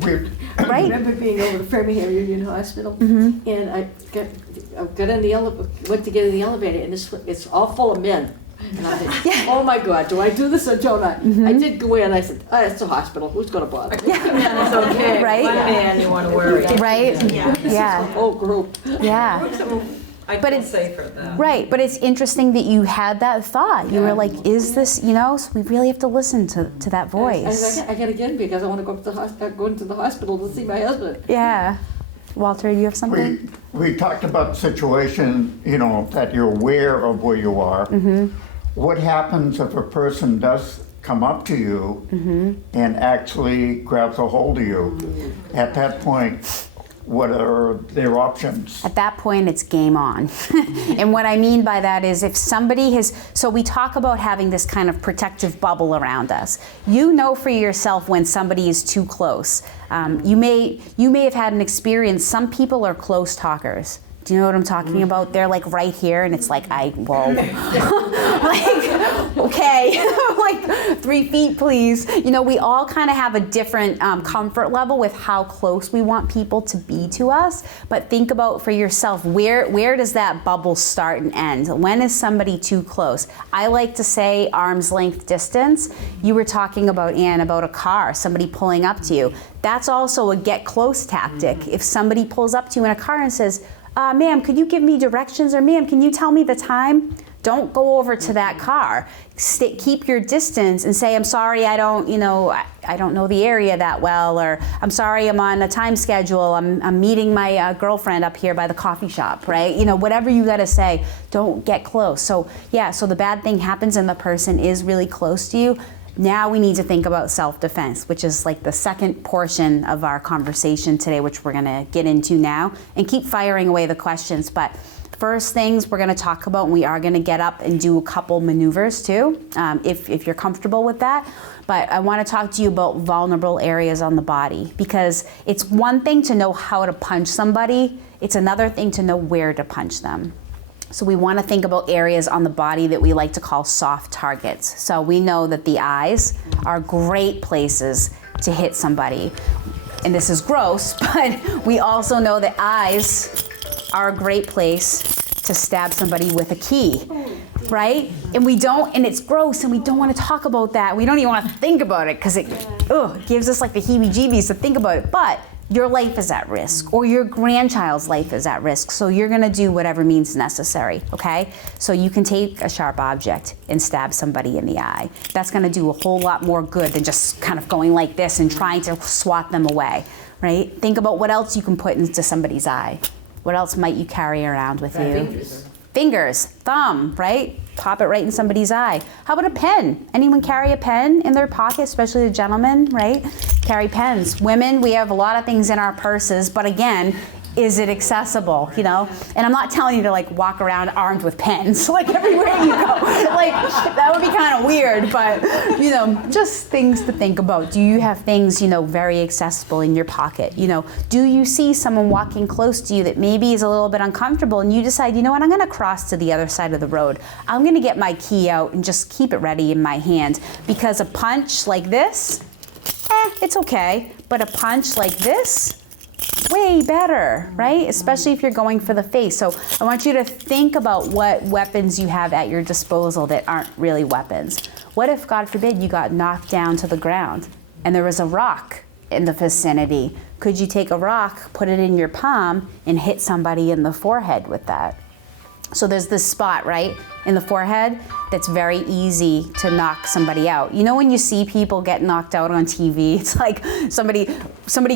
I remember being over to Framingham Union Hospital, and I got in the elevator, went to get in the elevator, and it's all full of men. And I said, oh my God, do I do this or don't I? I did go in, and I said, it's a hospital, who's gonna bother me? Yeah, it's okay. Right? One man you want to worry. Right? This is the whole group. Yeah. I feel safer then. Right, but it's interesting that you had that thought. You were like, is this, so we really have to listen to that voice. I gotta get in because I want to go into the hospital to see my husband. Yeah. Walter, you have something? We talked about the situation, that you're aware of where you are. What happens if a person does come up to you and actually grabs a hold of you? At that point, what are their options? At that point, it's game on. And what I mean by that is if somebody so we talk about having this kind of protective bubble around us. For yourself when somebody is too close. You may have had an experience, some people are close talkers. Do you know what I'm talking about? They're like right here, and it's like, whoa. Like, okay, like 3 feet, please. We all kind of have a different comfort level with how close we want people to be to us. But think about for yourself, where does that bubble start and end? When is somebody too close? I like to say arm's length distance. You were talking about, Anne, about a car, somebody pulling up to you. That's also a get close tactic. If somebody pulls up to you in a car and says, ma'am, could you give me directions? Or ma'am, can you tell me the time? Don't go over to that car. Keep your distance and say, I'm sorry, I don't know the area that well, or I'm sorry, I'm on a time schedule. I'm meeting my girlfriend up here by the coffee shop, right? Whatever you gotta say, don't get close. So the bad thing happens and the person is really close to you. Now we need to think about self-defense, which is like the second portion of our conversation today, which we're gonna get into now, and keep firing away the questions. But first things we're gonna talk about, and we are gonna get up and do a couple maneuvers too, if you're comfortable with that. But I wanna talk to you about vulnerable areas on the body, because it's one thing to know how to punch somebody, it's another thing to know where to punch them. So we want to think about areas on the body that we like to call soft targets. So we know that the eyes are great places to hit somebody. And this is gross, but we also know that eyes are a great place to stab somebody with a key, right? And it's gross, and we don't want to talk about that. We don't even want to think about it because it gives us like the heebie-jeebies to think about it. But your life is at risk, or your grandchild's life is at risk. So you're gonna do whatever means necessary, okay? So you can take a sharp object and stab somebody in the eye. That's gonna do a whole lot more good than just kind of going like this and trying to swat them away, right? Think about what else you can put into somebody's eye. What else might you carry around with you? Fingers, thumb, right? Pop it right in somebody's eye. How about a pen? Anyone carry a pen in their pocket, especially the gentlemen, right? Carry pens. Women, we have a lot of things in our purses, but again, is it accessible, And I'm not telling you to like walk around armed with pens, like everywhere you go. Like that would be kind of weird, but just things to think about. Do you have things, very accessible in your pocket? Do you see someone walking close to you that maybe is a little bit uncomfortable and you decide, I'm gonna cross to the other side of the road. I'm gonna get my key out and just keep it ready in my hand, because a punch like this, it's okay, but a punch like this, way better, right? Especially if you're going for the face. So I want you to think about what weapons you have at your disposal that aren't really weapons. What if, God forbid, you got knocked down to the ground and there was a rock in the vicinity? Could you take a rock, put it in your palm, and hit somebody in the forehead with that? So there's this spot, right, in the forehead that's very easy to knock somebody out. When you see people get knocked out on TV, it's like somebody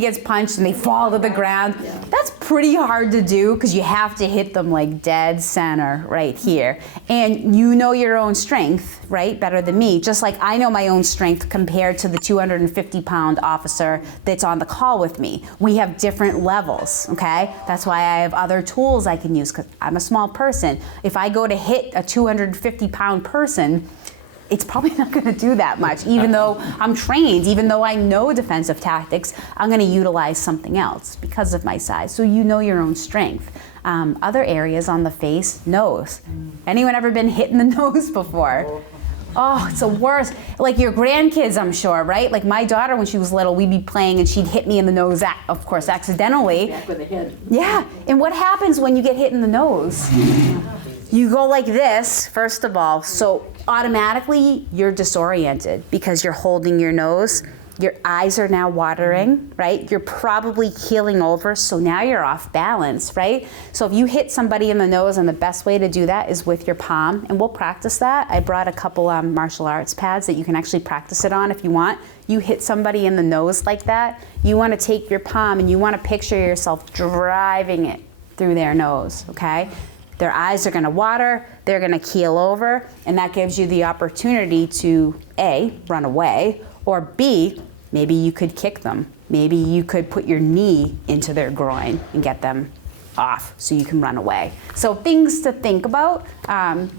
gets punched and they fall to the ground. Yeah. That's pretty hard to do because you have to hit them like dead center right here. And you know your own strength, right, better than me, just like I know my own strength compared to the 250-pound officer that's on the call with me. We have different levels, okay? That's why I have other tools I can use, because I'm a small person. If I go to hit a 250-pound person, it's probably not going to do that much. Even though I'm trained, even though I know defensive tactics, I'm going to utilize something else because of my size. So you know your own strength. Other areas on the face, nose. Anyone ever been hit in the nose before? Oh, it's the worst. Like your grandkids, I'm sure, right? Like my daughter, when she was little, we'd be playing and she'd hit me in the nose, of course, accidentally. Back with the head. Yeah, and what happens when you get hit in the nose? You go like this, first of all, so automatically you're disoriented because you're holding your nose. Your eyes are now watering, right? You're probably keeling over, so now you're off balance, right? So if you hit somebody in the nose, and the best way to do that is with your palm, and we'll practice that. I brought a couple martial arts pads that you can actually practice it on if you want. You hit somebody in the nose like that, you want to take your palm and you want to picture yourself driving it through their nose, okay? Their eyes are going to water, they're going to keel over, and that gives you the opportunity to A, run away, or B, maybe you could kick them. Maybe you could put your knee into their groin and get them off so you can run away. So things to think about. I'm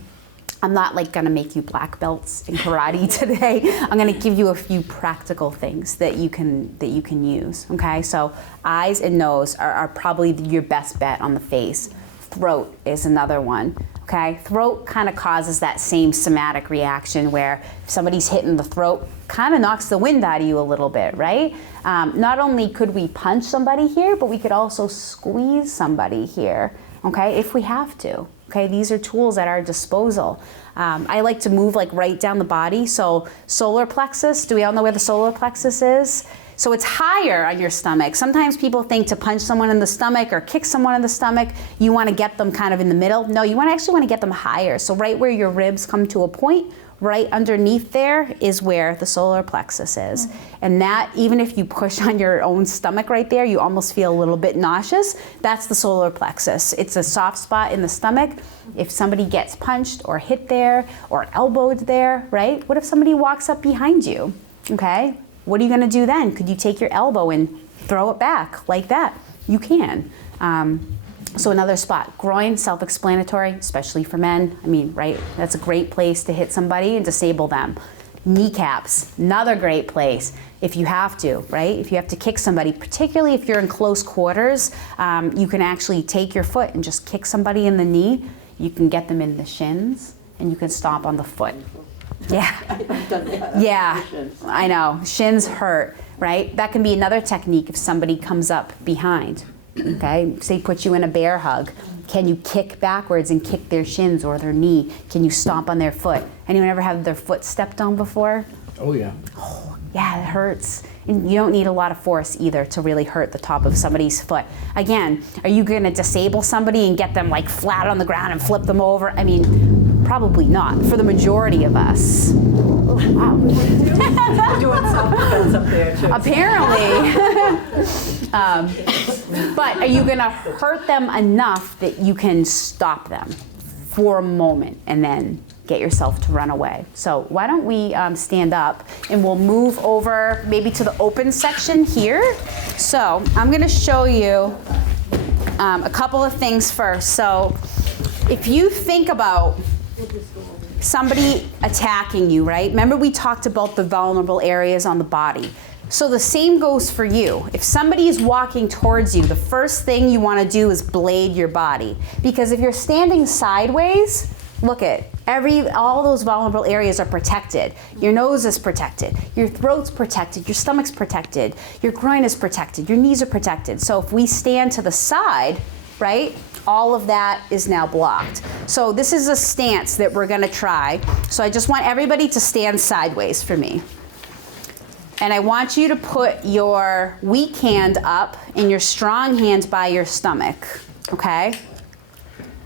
not like gonna make you black belts in karate today. I'm gonna give you a few practical things that you can use, okay? So eyes and nose are probably your best bet on the face. Throat is another one. Okay, throat kind of causes that same somatic reaction where if somebody's hitting the throat, kind of knocks the wind out of you a little bit, right? Not only could we punch somebody here, but we could also squeeze somebody here, okay, if we have to. Okay, these are tools at our disposal. I like to move like right down the body. So solar plexus, do we all know where the solar plexus is? So it's higher on your stomach. Sometimes people think to punch someone in the stomach or kick someone in the stomach, you want to get them kind of in the middle. No, you actually want to get them higher. So right where your ribs come to a point, right underneath there is where the solar plexus is. And that, even if you push on your own stomach right there, you almost feel a little bit nauseous. That's the solar plexus. It's a soft spot in the stomach. If somebody gets punched or hit there or elbowed there, right? What if somebody walks up behind you, okay? What are you gonna do then? Could you take your elbow and throw it back like that? You can. So another spot, groin, self-explanatory, especially for men. I mean, right, that's a great place to hit somebody and disable them. Kneecaps, another great place if you have to, right? If you have to kick somebody, particularly if you're in close quarters, you can actually take your foot and just kick somebody in the knee. You can get them in the shins and you can stomp on the foot. Yeah. I've done that. Yeah, I know, shins hurt, right? That can be another technique if somebody comes up behind. Okay, say put you in a bear hug. Can you kick backwards and kick their shins or their knee? Can you stomp on their foot? Anyone ever have their foot stepped on before? Oh yeah. Oh, yeah, it hurts. And you don't need a lot of force either to really hurt the top of somebody's foot. Again, are you gonna disable somebody and get them like flat on the ground and flip them over? I mean, probably not, for the majority of us. Oh, wow. We're doing self-defense up there too. Apparently. But are you gonna hurt them enough that you can stop them for a moment and then get yourself to run away? So why don't we stand up and we'll move over maybe to the open section here. So I'm gonna show you a couple of things first. So if you think about somebody attacking you, right? Remember we talked about the vulnerable areas on the body. So the same goes for you. If somebody is walking towards you, the first thing you want to do is blade your body. Because if you're standing sideways, look at all those vulnerable areas are protected. Your nose is protected, your throat's protected, your stomach's protected, your groin is protected, your knees are protected. So if we stand to the side, right, all of that is now blocked. So this is a stance that we're gonna try. So I just want everybody to stand sideways for me. And I want you to put your weak hand up and your strong hand by your stomach, okay?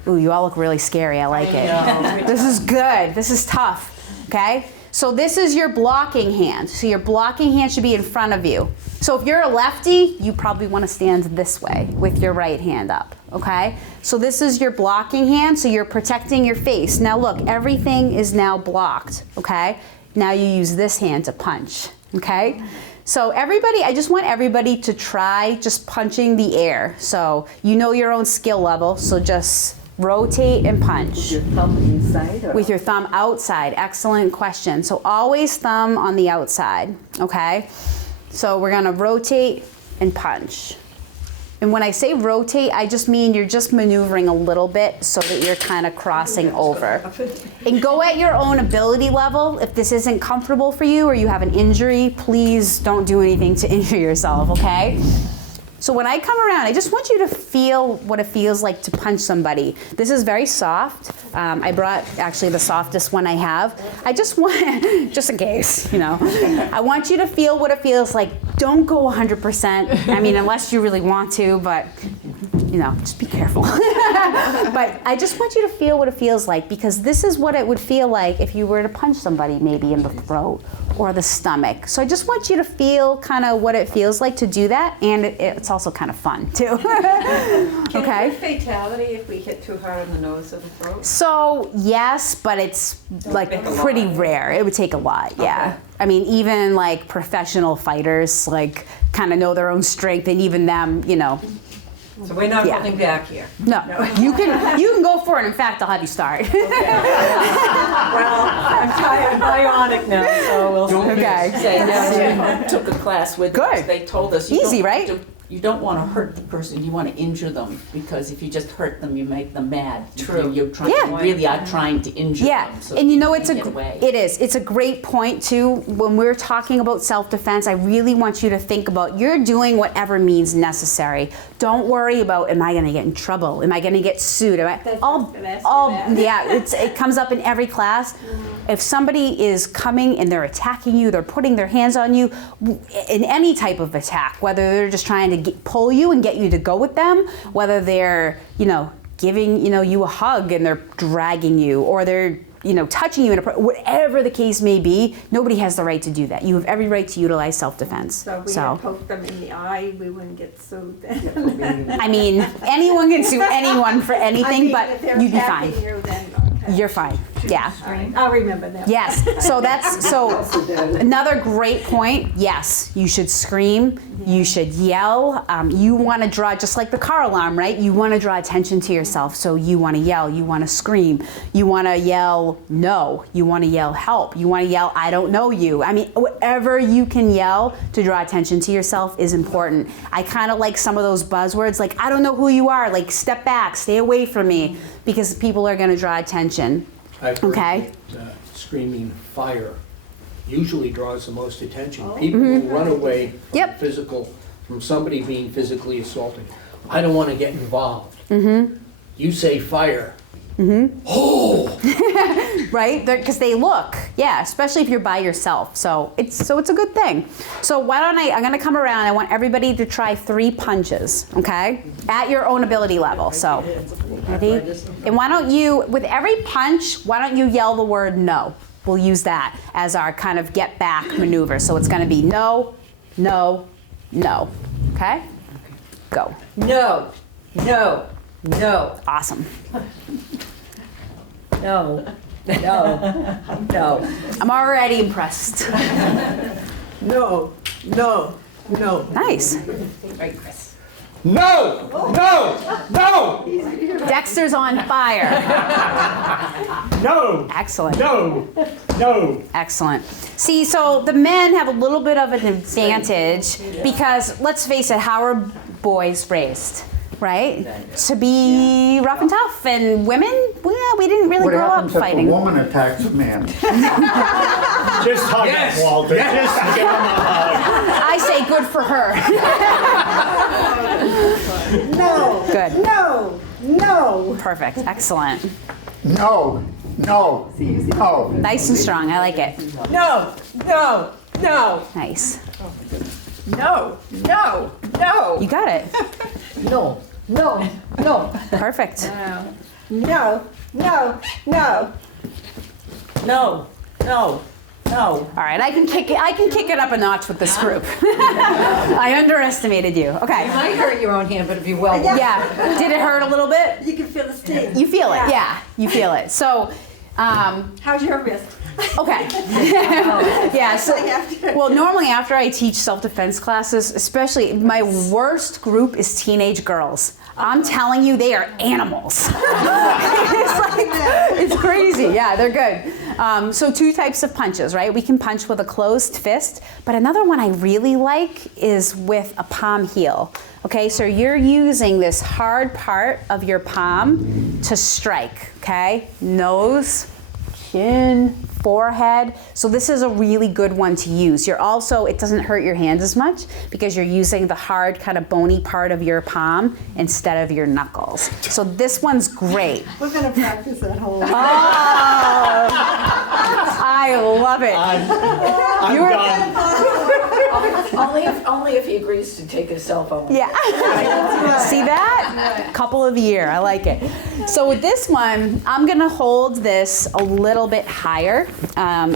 Ooh, you all look really scary, I like it. This is good, this is tough, okay? So this is your blocking hand. So your blocking hand should be in front of you. So if you're a lefty, you probably wanna stand this way with your right hand up, okay? So this is your blocking hand, so you're protecting your face. Now look, everything is now blocked, okay? Now you use this hand to punch. Okay, so everybody, I just want everybody to try just punching the air. So you know your own skill level, so just rotate and punch. With your thumb inside? Or? With your thumb outside, excellent question. So always thumb on the outside, okay? So we're gonna rotate and punch. And when I say rotate, I just mean you're just maneuvering a little bit so that you're kind of crossing over. And go at your own ability level. If this isn't comfortable for you or you have an injury, please don't do anything to injure yourself, okay? So when I come around, I just want you to feel what it feels like to punch somebody. This is very soft. I brought actually the softest one I have. I just want, just in case, you know. I want you to feel what it feels like. Don't go 100%. I mean, unless you really want to, but you know, just be careful. But I just want you to feel what it feels like, because this is what it would feel like if you were to punch somebody maybe in the throat or the stomach. So I just want you to feel kind of what it feels like to do that, and it's also kind of fun too. Can we fatality if we hit too hard on the nose or the throat? So yes, but it's like pretty rare. It would take a lot, yeah. Okay. I mean, even like professional fighters like kind of know their own strength, and even them, you know. So we're not holding back here. No, you can go for it. In fact, I'll have you start. Okay. Well, I'm bionic now, so we'll see. I took a class with Good. They told us easy, right? You don't want to hurt the person, you want to injure them, because if you just hurt them, you make them mad. True. You're trying, you really are trying to injure them. So and you know, it's a great point too. When we're talking about self-defense, I really want you to think about you're doing whatever means necessary. Don't worry about, am I going to get in trouble? Am I going to get sued? It comes up in every class. if somebody is coming and they're attacking you, they're putting their hands on you, in any type of attack, whether they're just trying to pull you and get you to go with them, whether they're, giving, you a hug and they're dragging you, or they're, touching you, whatever the case may be, nobody has the right to do that. You have every right to utilize self-defense. So if we had poked them in the eye, we wouldn't get sued. I mean, anyone can sue anyone for anything, if but they're you'd be fine. attacking you, then, okay. You're fine. Yeah. All right, I'll remember that. Yes. So another great point. Yes, you should scream. You should yell. You want to draw, just like the car alarm, right? You want to draw attention to yourself. So you want to yell. You want to scream. You want to yell no. You want to yell help. You want to yell I don't know you. I mean, whatever you can yell to draw attention to yourself is important. I kind of like some of those buzzwords, like I don't know who you are. Like step back, stay away from me, because people are going to draw attention. I've heard that, screaming fire usually draws the most attention. People will run away from somebody being physically assaulted. I don't want to get involved. You say fire. Oh! Right? Because they look, especially if you're by yourself. So it's a good thing. So why don't I'm going to come around. I want everybody to try 3 punches, okay? At your own ability level. So, ready? And why don't you, with every punch, why don't you yell the word no? We'll use that as our kind of get back maneuver. So it's going to be no, no, no. Okay? Go. No, no, no. Awesome. No, no, no. I'm already impressed. No, no, no. Nice. Right, Chris. No! No! No! Dexter's on fire. No! Excellent. No! No! Excellent. See, so the men have a little bit of an advantage because, let's face it, how are boys raised? Right? To be rough and tough. And women, well, we didn't really grow up fighting. What happens if a woman attacks a man? Just hug him, Walter. Just give him a hug. I say good for her. No. Good. No. No. Perfect. Excellent. No, no, no. Nice and strong. I like it. No. No. No. Nice. No. No. No. You got it. No, no, no. Perfect. No. No. No. No, no, no. All right, I can kick it up a notch with this group. I underestimated you. Okay. You might hurt your own hand, but if you will. Yeah. Did it hurt a little bit? You can feel the sting. You feel it. Yeah. You feel it. So, how's your wrist? okay. Yeah. So, well, normally after I teach self-defense classes, especially my worst group is teenage girls. I'm telling you, they are animals. It's crazy. Yeah, they're good. So 2 types of punches, right? We can punch with a closed fist, but another one I really like is with a palm heel. Okay, so you're using this hard part of your palm to strike, okay? Nose, chin, forehead. So this is a really good one to use. You're also, it doesn't hurt your hand as much because you're using the hard kind of bony part of your palm instead of your knuckles. So this one's great. We're going to practice that whole. Oh, I love it. I'm done. Only if he agrees to take his cell phone. Yeah. See that? Couple of a year. I like it. So with this one, I'm going to hold this a little bit higher.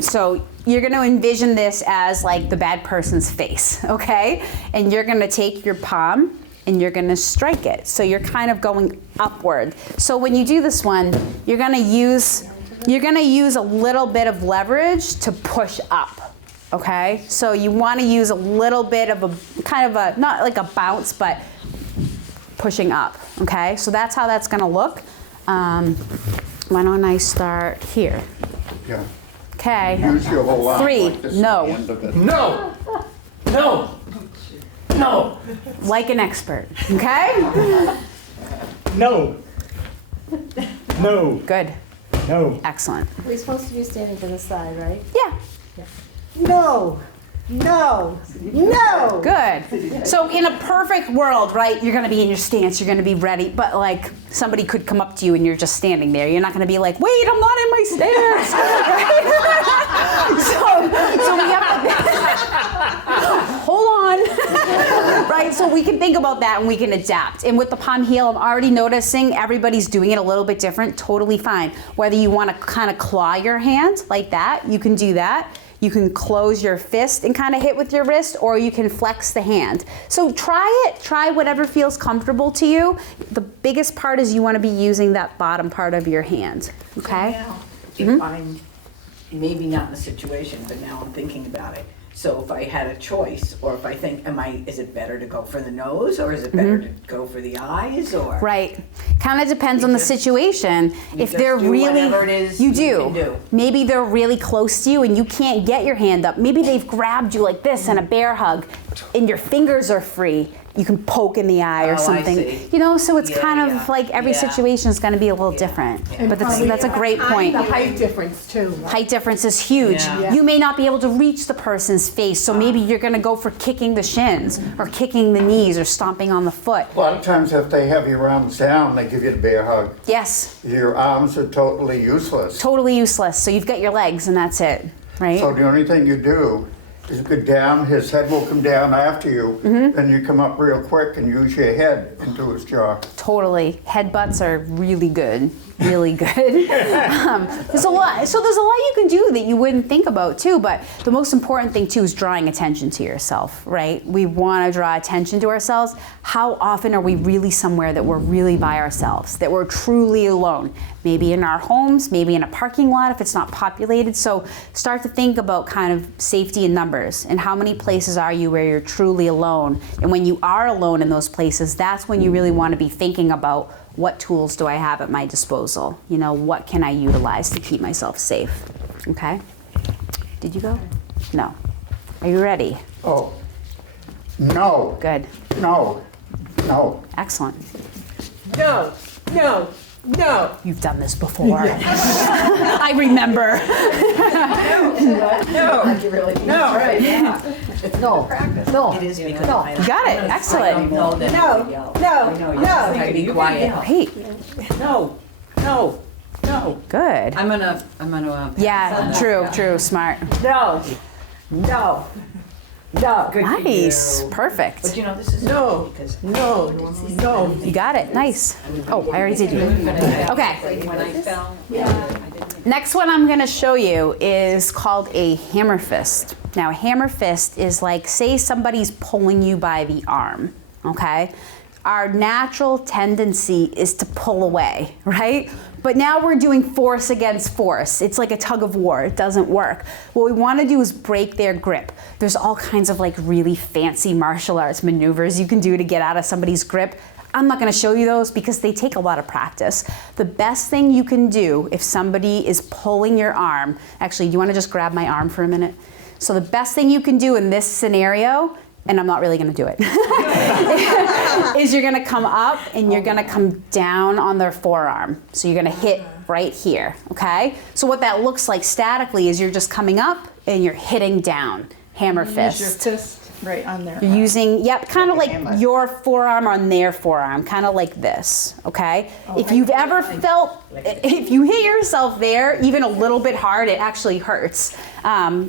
So you're going to envision this as like the bad person's face, okay? And you're going to take your palm and you're going to strike it. So you're kind of going upward. So when you do this one, you're going to use a little bit of leverage to push up. Okay, so you want to use a little bit of a kind of a, not like a bounce, but pushing up. Okay, so that's how that's going to look. Why don't I start here? Yeah. Okay. Use your whole arm 3. like this at No. the end of it. No! No! No! Like an expert. Okay. No. No. Good. No. Excellent. We're supposed to be standing to the side, right? Yeah. No. No. No. Good. So in a perfect world, right, you're gonna be in your stance, you're gonna be ready, but like somebody could come up to you and you're just standing there. You're not gonna be like, wait, I'm not in my stance. so we have to, hold on. Right, so we can think about that and we can adapt. And with the palm heel, I'm already noticing everybody's doing it a little bit different, totally fine. Whether you wanna kind of claw your hand like that, you can do that. You can close your fist and kind of hit with your wrist, or you can flex the hand. So try it, try whatever feels comfortable to you. The biggest part is you want to be using that bottom part of your hand, okay? So now, if I'm maybe not in the situation, but now I'm thinking about it. So if I had a choice, or if I think, is it better to go for the nose, or is it better to go for the eyes, or? Right. Kind of depends on the situation. If they're do really, whatever it is you can do. Maybe they're really close to you and you can't get your hand up. Maybe they've grabbed you like this in a bear hug, and your fingers are free. You can poke in the eye or something. I see. You know, so it's Yeah, kind of like every situation is going to be a little different. But that's a great point. The height difference too. Right? Height difference is huge. Yeah. You may not be able to reach the person's face, so maybe you're going to go for kicking the shins or kicking the knees or stomping on the foot. A lot of times if they have your arms down, they give you the bear hug. Yes. Your arms are totally useless. Totally useless. So you've got your legs and that's it, right? So the only thing you do is go down, his head will come down after you, then you come up real quick and use your head into his jaw. Totally. Headbutts are really good. Really good. There's a lot you can do that you wouldn't think about too, but the most important thing too is drawing attention to yourself, right? We want to draw attention to ourselves. How often are we really somewhere that we're really by ourselves, that we're truly alone? Maybe in our homes, maybe in a parking lot if it's not populated. So start to think about kind of safety in numbers and how many places are you where you're truly alone. And when you are alone in those places, that's when you really want to be thinking about what tools do I have at my disposal? You know, what can I utilize to keep myself safe? Okay? Did you go? No. Are you ready? Oh, no. Good. No. No. Excellent. No. No. No. You've done this before. I remember. No. Right. No. No. It is because No. I You got it. Excellent. know that No. I yell. No. I know, you No. have to be quiet. Great. No. No. No. Good. I'm gonna. Yeah, true, smart. No. No. No. Nice. Perfect. But you know, this is No. because No. No. You got it. Nice. Oh, I already did you. Okay. When I fell, I didn't. Next one I'm going to show you is called a hammer fist. Now, a hammer fist is like, say somebody's pulling you by the arm, okay? Our natural tendency is to pull away, right? But now we're doing force against force. It's like a tug of war. It doesn't work. What we want to do is break their grip. There's all kinds of like really fancy martial arts maneuvers you can do to get out of somebody's grip. I'm not going to show you those because they take a lot of practice. The best thing you can do if somebody is pulling your arm, actually, do you want to just grab my arm for a minute? So the best thing you can do in this scenario, and I'm not really going to do it, is you're going to come up and you're going to come down on their forearm. So you're going to hit right here, okay? So what that looks like statically is you're just coming up and you're hitting down, hammer fist. Use your fist right on there. You're using, yep, kind of like your forearm on their forearm, kind of like this, okay? If you've ever felt, if you hit yourself there, even a little bit hard, it actually hurts.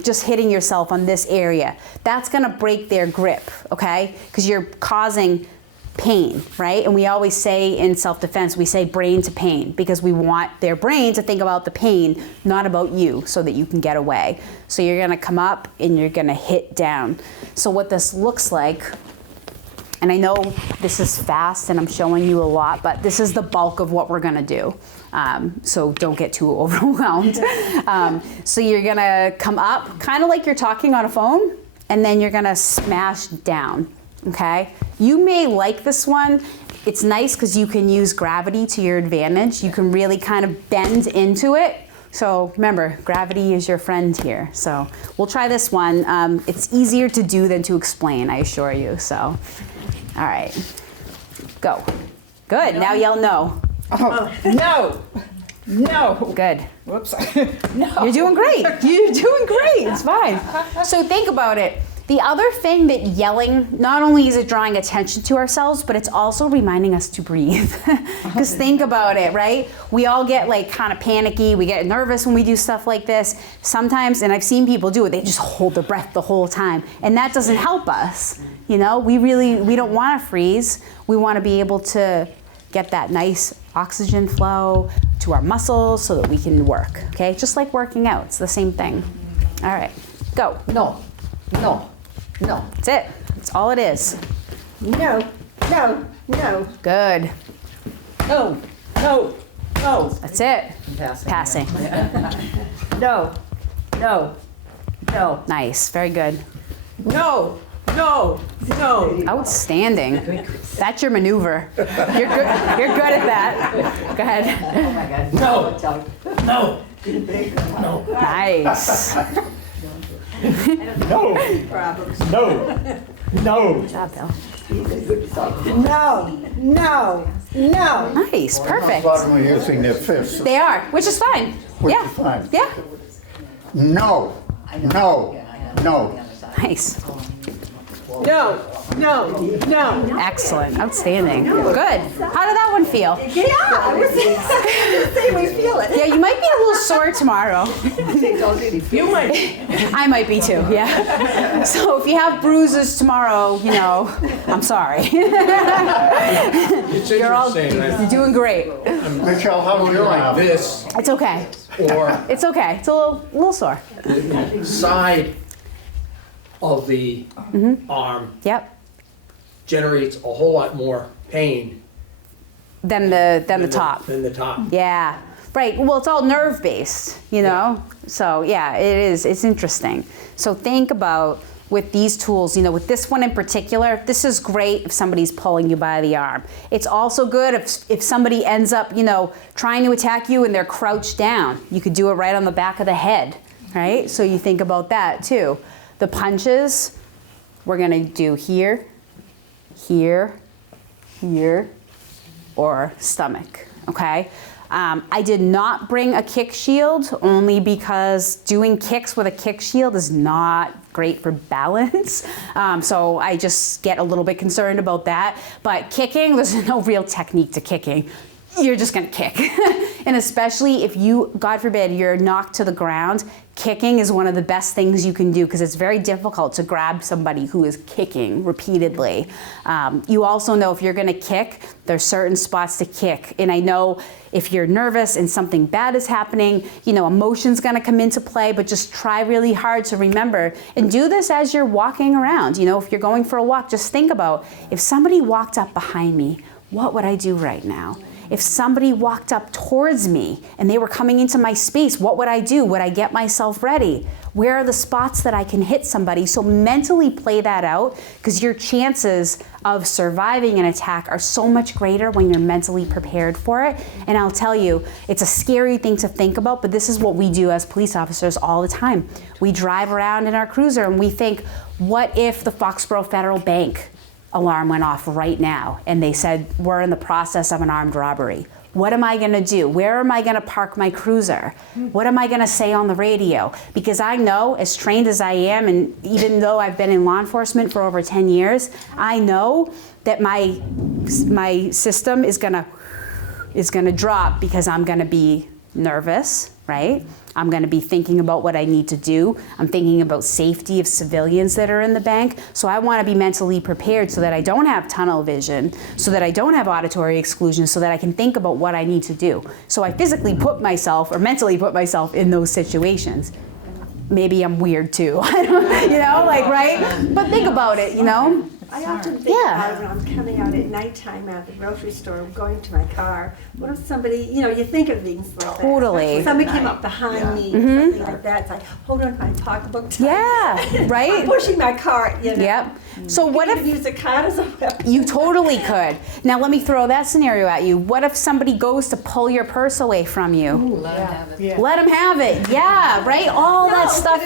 Just hitting yourself on this area. That's gonna break their grip, okay? Because you're causing pain, right? And we always say in self-defense, we say brain to pain because we want their brain to think about the pain, not about you, so that you can get away. So you're gonna come up and you're gonna hit down. So what this looks like, and I know this is fast and I'm showing you a lot, but this is the bulk of what we're gonna do. So don't get too overwhelmed. So you're gonna come up, kind of like you're talking on a phone, and then you're gonna smash down. Okay, you may like this one. It's nice because you can use gravity to your advantage. You can really kind of bend into it. So remember, gravity is your friend here. So we'll try this one. It's easier to do than to explain, I assure you. So, all right, go. Good, now yell no. No. No. Good. Whoops. No. You're doing great. You're doing great. It's fine. So think about it. The other thing that yelling, not only is it drawing attention to ourselves, but it's also reminding us to breathe. Because think about it, right? We all get like kind of panicky. We get nervous when we do stuff like this. Sometimes, and I've seen people do it, they just hold their breath the whole time. And that doesn't help us. You know, we don't want to freeze. We want to be able to get that nice oxygen flow to our muscles so that we can work, okay? Just like working out, it's the same thing. All right, go. No, no, no. That's it, that's all it is. No. No. No. Good, No. No. No. that's it. Passing. No. No. No. Nice, very good. No, no, no. Outstanding. That's your maneuver. You're good at that. Go ahead. Oh my God. No. No. Nice. No. No. No. Good job, Bill. No. No. No. Nice, perfect. Bottom using their fists. They are, which is fine. Which Yeah. is fine. Yeah. No, no, no. Nice. No, no, no. Excellent. Outstanding. Good. How did that one feel? Yeah, I was the same way feel it. Yeah, you might be a little sore tomorrow. You might. I might be too, yeah. So if you have bruises tomorrow, you know, I'm sorry. It's interesting. You're doing great. Michelle, how do you Like like this, It's okay. or It's okay. It's a little sore. the side of the arm Yep. generates a whole lot more pain Then the top. than the top. Yeah. Right. Well, it's all nerve based, you know? So, yeah, it is. It's interesting. So, think about with these tools, you know, with this one in particular, this is great if somebody's pulling you by the arm. It's also good if somebody ends up, you know, trying to attack you and they're crouched down. You could do it right on the back of the head, right? So, you think about that too. The punches, we're gonna do here, here, here, or stomach, okay? I did not bring a kick shield only because doing kicks with a kick shield is not great for balance. So I just get a little bit concerned about that. But kicking, there's no real technique to kicking. You're just gonna kick. And especially if you, God forbid, you're knocked to the ground, kicking is one of the best things you can do because it's very difficult to grab somebody who is kicking repeatedly. You also know if you're gonna kick, there's certain spots to kick. And I know if you're nervous and something bad is happening, you know, emotion's gonna come into play, but just try really hard to remember and do this as you're walking around. You know, if you're going for a walk, just think about if somebody walked up behind me, what would I do right now? If somebody walked up towards me and they were coming into my space, what would I do? Would I get myself ready? Where are the spots that I can hit somebody? So mentally play that out because your chances of surviving an attack are so much greater when you're mentally prepared for it. And I'll tell you, it's a scary thing to think about, but this is what we do as police officers all the time. We drive around in our cruiser and we think, what if the Foxborough Federal Bank alarm went off right now and they said we're in the process of an armed robbery? What am I gonna do? Where am I gonna park my cruiser? What am I gonna say on the radio? Because I know, as trained as I am, and even though I've been in law enforcement for over 10 years, I know that my system is gonna drop because I'm gonna be nervous, right? I'm gonna be thinking about what I need to do. I'm thinking about safety of civilians that are in the bank. So I wanna be mentally prepared so that I don't have tunnel vision, so that I don't have auditory exclusion, so that I can think about what I need to do. So I physically put myself, or mentally put myself in those situations. Maybe I'm weird too, you know, like, right? But think about it, you know? I often think about when I'm coming out at nighttime out of the grocery store, going to my car. What if somebody, you know, you think of things like Totally. that. Somebody came up behind me or something like that. It's like, hold on to my pocketbook. Yeah, right? I'm pushing my cart, you know. Yep. So what if use a cart as a weapon? you totally could? Now let me throw that scenario at you. What if somebody goes to pull your purse away from you? Let him have it. Let them have it. Yeah, right? All that stuff.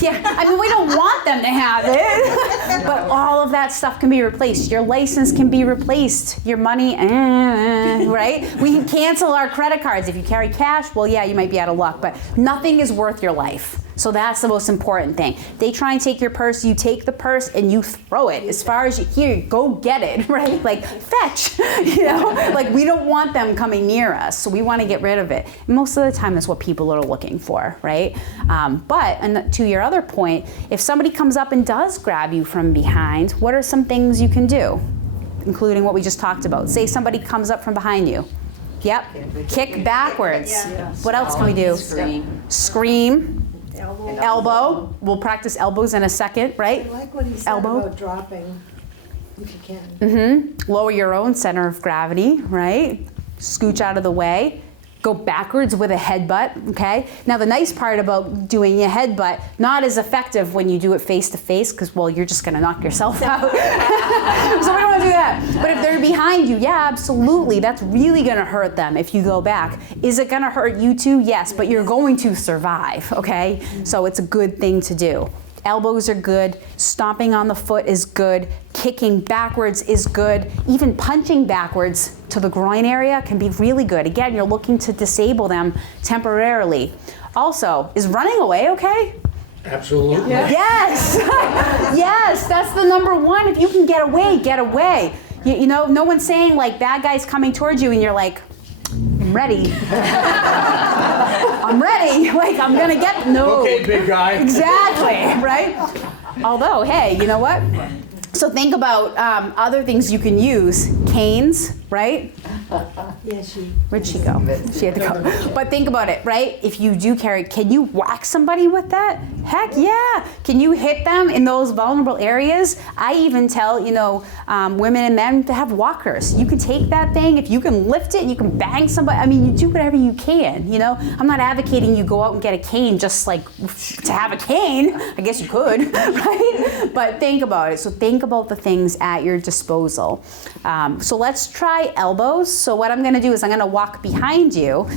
Yeah, I mean, we don't want them to have it, but all of that stuff can be replaced. Your license can be replaced. Your money, right? We can cancel our credit cards. If you carry cash, well, yeah, you might be out of luck, but nothing is worth your life. So that's the most important thing. They try and take your purse, you take the purse and you throw it as far as you, here, go get it, right? Like, fetch, like we don't want them coming near us, so we want to get rid of it. And most of the time that's what people are looking for, right? And to your other point, if somebody comes up and does grab you from behind, what are some things you can do? Including what we just talked about. Say somebody comes up from behind you. Yep, kick backwards. What else can we do? Scream. Elbow. We'll practice elbows in a second, right? I like what he said about dropping, if you can. Lower your own center of gravity, right? Scooch out of the way. Go backwards with a headbutt, okay? Now the nice part about doing a headbutt, not as effective when you do it face to face, because, well, you're just gonna knock yourself out. So we don't wanna do that. But if they're behind you, yeah, absolutely, that's really gonna hurt them if you go back. Is it gonna hurt you too? Yes, but you're going to survive, okay? So it's a good thing to do. Elbows are good, stomping on the foot is good, kicking backwards is good, even punching backwards to the groin area can be really good. Again, you're looking to disable them temporarily. Also, is running away okay? Absolutely. Yes, yes, that's the number one. If you can get away, get away. You know, no one's saying like bad guys coming towards you and you're like, I'm ready. I'm ready. Like, I'm gonna get, no. Okay, big guy. Exactly, right? Although, hey, you know what? So think about other things you can use. Canes, right? Yeah, Where'd she go? She had to go. But think about it, right? If you do carry, can you whack somebody with that? Heck yeah. Can you hit them in those vulnerable areas? I even tell, women and men to have walkers. You can take that thing, if you can lift it, and you can bang somebody. I mean, you do whatever you can, I'm not advocating you go out and get a cane just like to have a cane. I guess you could, right? But think about it. So think about the things at your disposal. So let's try elbows. So what I'm gonna do is I'm gonna walk behind you.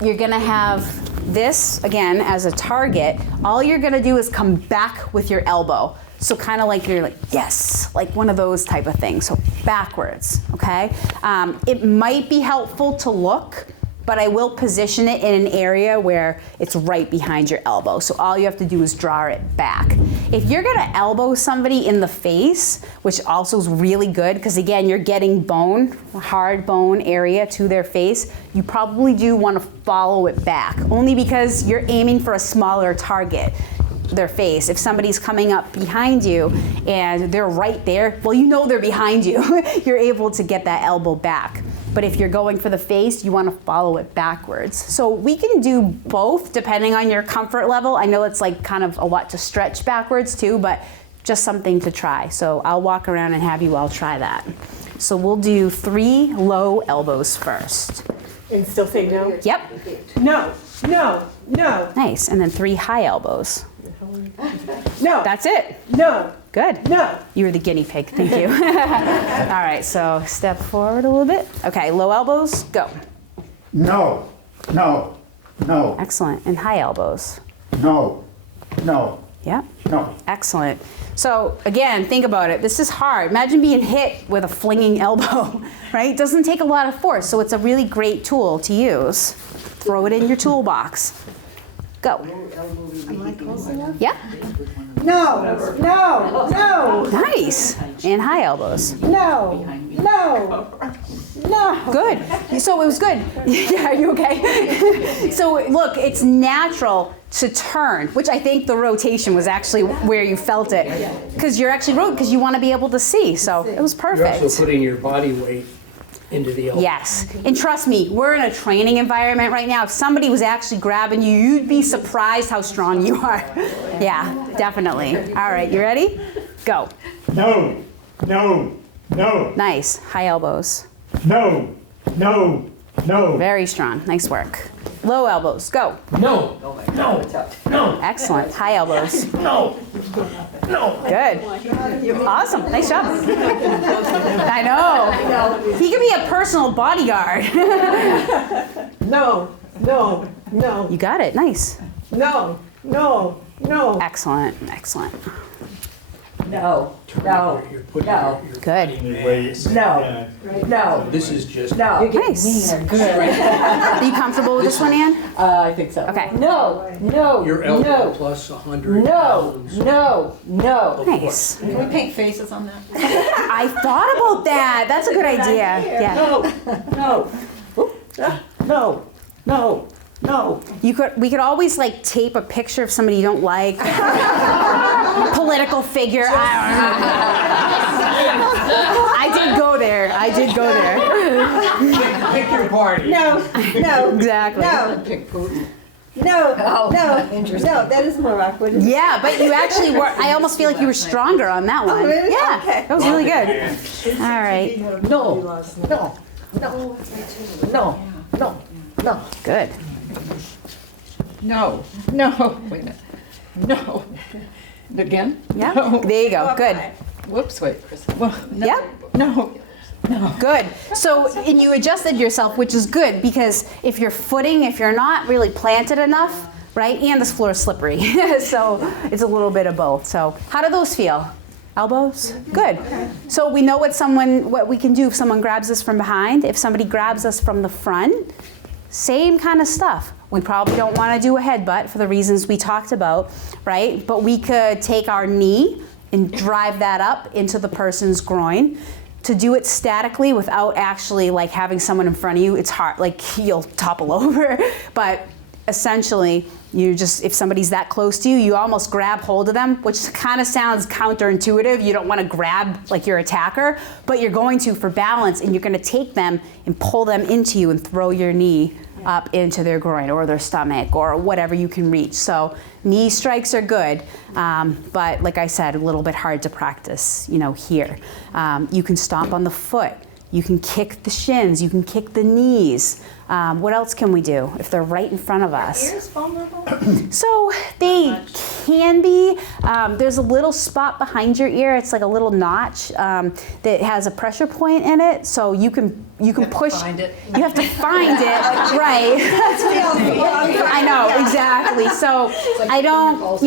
You're gonna have this, again, as a target. All you're gonna do is come back with your elbow. So kind of like you're like, yes, like one of those type of things. So backwards, okay? It might be helpful to look, but I will position it in an area where it's right behind your elbow. So all you have to do is draw it back. If you're gonna elbow somebody in the face, which also is really good, because again, you're getting bone, hard bone area to their face, you probably do wanna follow it back, only because you're aiming for a smaller target, their face. If somebody's coming up behind you and they're right there, well, they're behind you. You're able to get that elbow back. But if you're going for the face, you want to follow it backwards. So we can do both depending on your comfort level. I know it's like kind of a lot to stretch backwards too, but just something to try. So I'll walk around and have you all try that. So we'll do 3 low elbows first. And still say no? Yep. No, no, no. Nice. And then 3 high elbows. No. That's it. No. Good. No. You were the guinea pig. Thank you. All right, so step forward a little bit. Okay, low elbows, go. No, no, no. Excellent. And high elbows. No, no. Yeah. No. Excellent. So again, think about it. This is hard. Imagine being hit with a flinging elbow, right? It doesn't take a lot of force, so it's a really great tool to use. Throw it in your toolbox. Go. Am I close enough? Yeah. No, no, no, Nice. And high elbows. no, no, no. Good. So it was good. Yeah, are you okay? So look, it's natural to turn, which I think the rotation was actually where you felt it. Because you're actually because you want to be able to see. So it was perfect. You're also putting your body weight into the elbow. Yes. And trust me, we're in a training environment right now. If somebody was actually grabbing you, you'd be surprised how strong you are. Yeah, definitely. All right, you ready? Go. No, no, no, Nice. High elbows. no, no, no. Very strong. Nice work. Low elbows. Go. No, no, no, Excellent. High elbows. no, no. Good. Awesome. Nice job. I know. He could be a personal bodyguard. No, no, no, You got it. Nice. no, no, no. Excellent. Excellent. No, turn no, you're putting no. your Good. body in ways. No, no, This is just. no. Nice. Good. Are you comfortable with this one, Ann? I think so. Okay. No, no, Your elbow no, plus 100 no, pounds. no, no. Nice. Can we paint faces on that? I thought about that. That's a good idea. Yeah. No, no, no, no. We could always like tape a picture of somebody you don't like. Political figure. I did go there. Pick your party. No, no, Exactly. no, Pick Putin. no, no, Interesting. no, that is more awkward. Yeah, but you actually were. I almost feel like you were stronger on that one. Oh, really? Yeah, Okay. that was really good. All right, No, no, no, no, no, no. good. No, no, wait a minute. No. Again? Yeah, No. there you go. Good. Whoops, wait, Chris. Well, no, Yep. no, no. Good. So, and you adjusted yourself, which is good because if you're not really planted enough, right? And this floor is slippery, so it's a little bit of both. So, how do those feel? Elbows? Good. So we know what we can do if someone grabs us from behind. If somebody grabs us from the front, same kind of stuff. We probably don't want to do a headbutt for the reasons we talked about, right? But we could take our knee and drive that up into the person's groin. To do it statically without actually like having someone in front of you, it's hard, like you'll topple over. But essentially, if somebody's that close to you, you almost grab hold of them, which kind of sounds counterintuitive. You don't want to grab like your attacker, but you're going to for balance, and you're going to take them and pull them into you and throw your knee up into their groin or their stomach or whatever you can reach. So knee strikes are good, but like I said, a little bit hard to practice, here. You can stomp on the foot. You can kick the shins. You can kick the knees. What else can we do if they're right in front of us? Ears vulnerable? So they can be. There's a little spot behind your ear. It's like a little notch that has a pressure point in it. So you can push. Find it. You have to find it, right? I know, exactly. So I don't,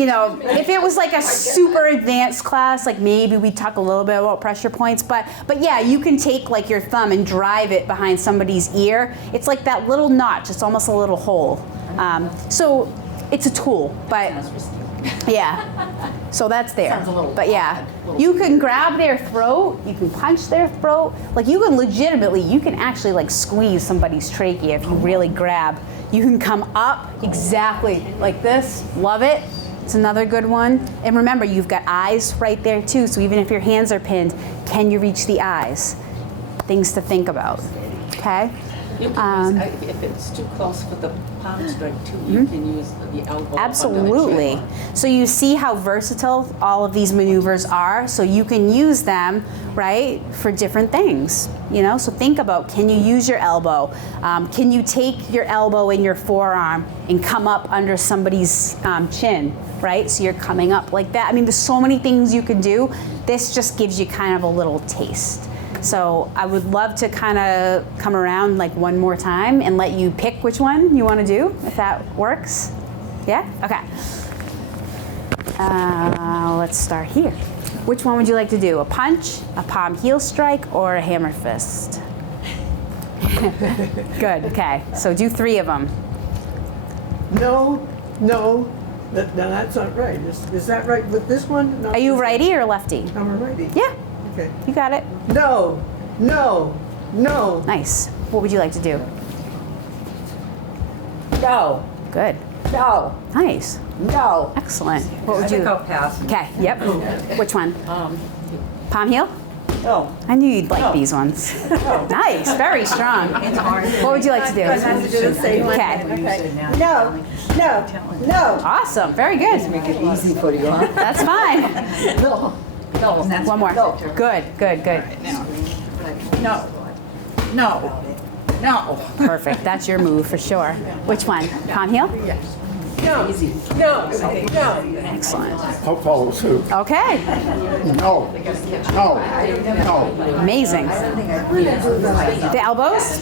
if it was like a super advanced class, like maybe we talk a little bit about pressure points, but yeah, you can take like your thumb and drive it behind somebody's ear. It's like that little notch. It's almost a little hole. So it's a tool, but yeah. So that's there. Sounds a little but yeah, you can grab their throat. You can punch their throat. Like you can actually like squeeze somebody's trachea if you really grab. You can come up exactly like this. Love it. It's another good one. And remember, you've got eyes right there too. So even if your hands are pinned, can you reach the eyes? Things to think about. Okay. You can use, if it's too close for the palm strike too, you can use the elbow. Absolutely. So you see how versatile all of these maneuvers are. So you can use them, right, for different things. So think about, can you use your elbow? Can you take your elbow in your forearm and come up under somebody's chin, right? So you're coming up like that. I mean, there's so many things you can do. This just gives you kind of a little taste. So I would love to kind of come around like one more time and let you pick which one you want to do, if that works. Yeah? Okay. Let's start here. Which one would you like to do? A punch, a palm heel strike, or a hammer fist? Good, okay. So do 3 of them. No, that's not right. Is that right with this one? Not Are you this righty or lefty? one? I'm a righty. Yeah, Okay. you got it. No. Nice. What would you like to do? No, Good. no, Nice. no. Excellent. What would I think you? I'll pass. Okay, yep. Which one? Palm heel? No. I knew you'd like these ones. Nice, very strong. What would you like to do? I have to do the same one. Okay. No. Awesome, very good. Make it easy for you, huh? That's fine. No. One more. No. Good. No. Perfect, that's your move for sure. Which one? Palm heel? No. Excellent. I'll follow suit. Okay, No. amazing. The elbows?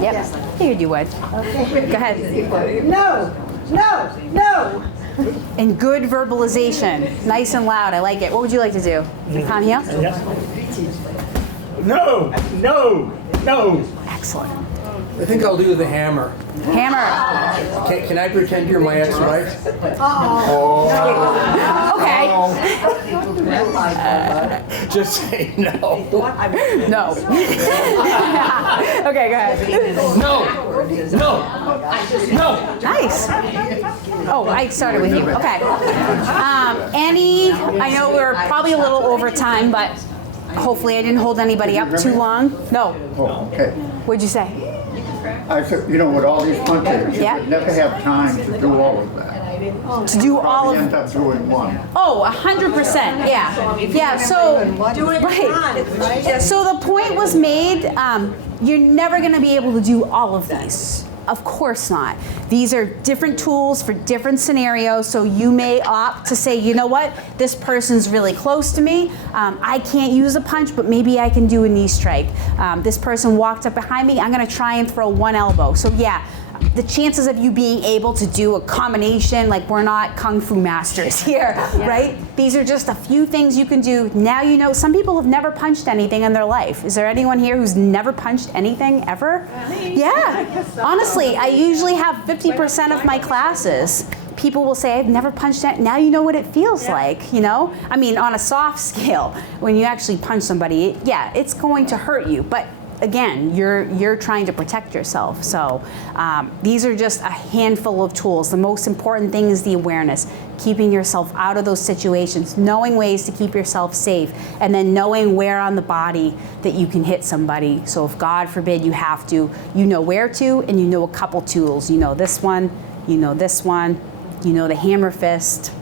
Yep, figured you would. Go ahead. No. No. And good verbalization, nice and loud. I like it. What would you like to do? Come here. Yes. No, no, no. Excellent. I think I'll do the hammer. Hammer. Can I pretend you're my ex-wife? Okay. Just say no. No. Okay, go ahead. No. Nice. Oh, I started with you. Okay. I know we're probably a little over time, but hopefully I didn't hold anybody up too long. No. Oh, okay. What'd you say? I said, with all these punches, you Yeah. would never have time to do all of that. To do all Probably of. end up doing one. Oh, 100%. Yeah. Yeah. So. Right. So the point was made. You're never going to be able to do all of these. Of course not. These are different tools for different scenarios, so you may opt to say, you know what, this person's really close to me. I can't use a punch, but maybe I can do a knee strike. This person walked up behind me, I'm gonna try and throw one elbow. So yeah, the chances of you being able to do a combination, like we're not kung fu masters here, right? These are just a few things you can do. Now you know, some people have never punched anything in their life. Is there anyone here who's never punched anything ever? Yeah, honestly, I usually have 50% of my classes. People will say, I've never punched it. Now you know what it feels like, I mean, on a soft scale, when you actually punch somebody, yeah, it's going to hurt you, but again, you're trying to protect yourself. So these are just a handful of tools. The most important thing is the awareness, keeping yourself out of those situations, knowing ways to keep yourself safe, and then knowing where on the body that you can hit somebody. So if God forbid you have to, you know where to, and you know a couple tools. You know this one, you know this one, you know the hammer fist,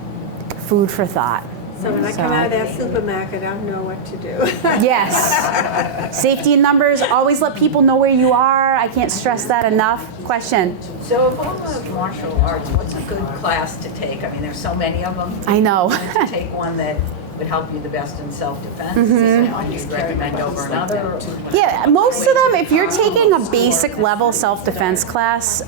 food for thought. So when I come out of that supermarket, I'll know what to do. Yes. Safety in numbers, always let people know where you are. I can't stress that enough. Question? So of all the martial arts, what's a good class to take? I mean, there's so many of them. I know. To take one that would help you the best in self-defense, and you'd recommend over another? Yeah, most of them, if you're taking a basic level self-defense class,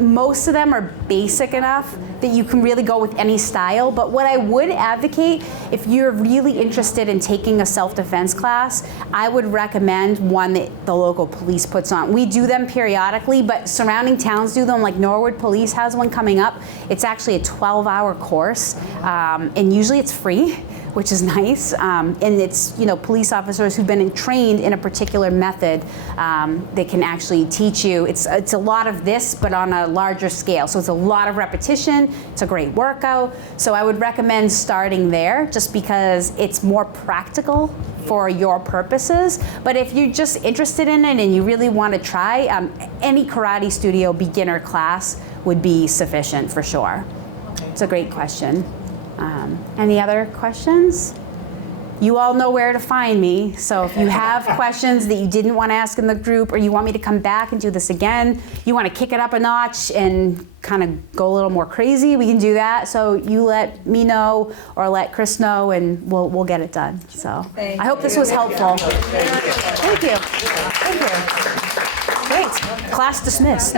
most of them are basic enough that you can really go with any style. But what I would advocate, if you're really interested in taking a self-defense class, I would recommend one that the local police puts on. We do them periodically, but surrounding towns do them, like Norwood Police has one coming up. It's actually a 12-hour course, and usually it's free, which is nice. And it's, police officers who've been trained in a particular method that can actually teach you. It's a lot of this, but on a larger scale. So it's a lot of repetition. It's a great workout. So I would recommend starting there just because it's more practical for your purposes. But if you're just interested in it and you really want to try, any karate studio beginner class would be sufficient for sure. It's a great question. Any other questions? You all know where to find me, so if you have questions that you didn't want to ask in the group, or you want me to come back and do this again, you want to kick it up a notch and kind of go a little more crazy, we can do that. So you let me know or let Chris know, and we'll get it done. So I hope this was helpful. Thank you. Thank you. Great. Class dismissed.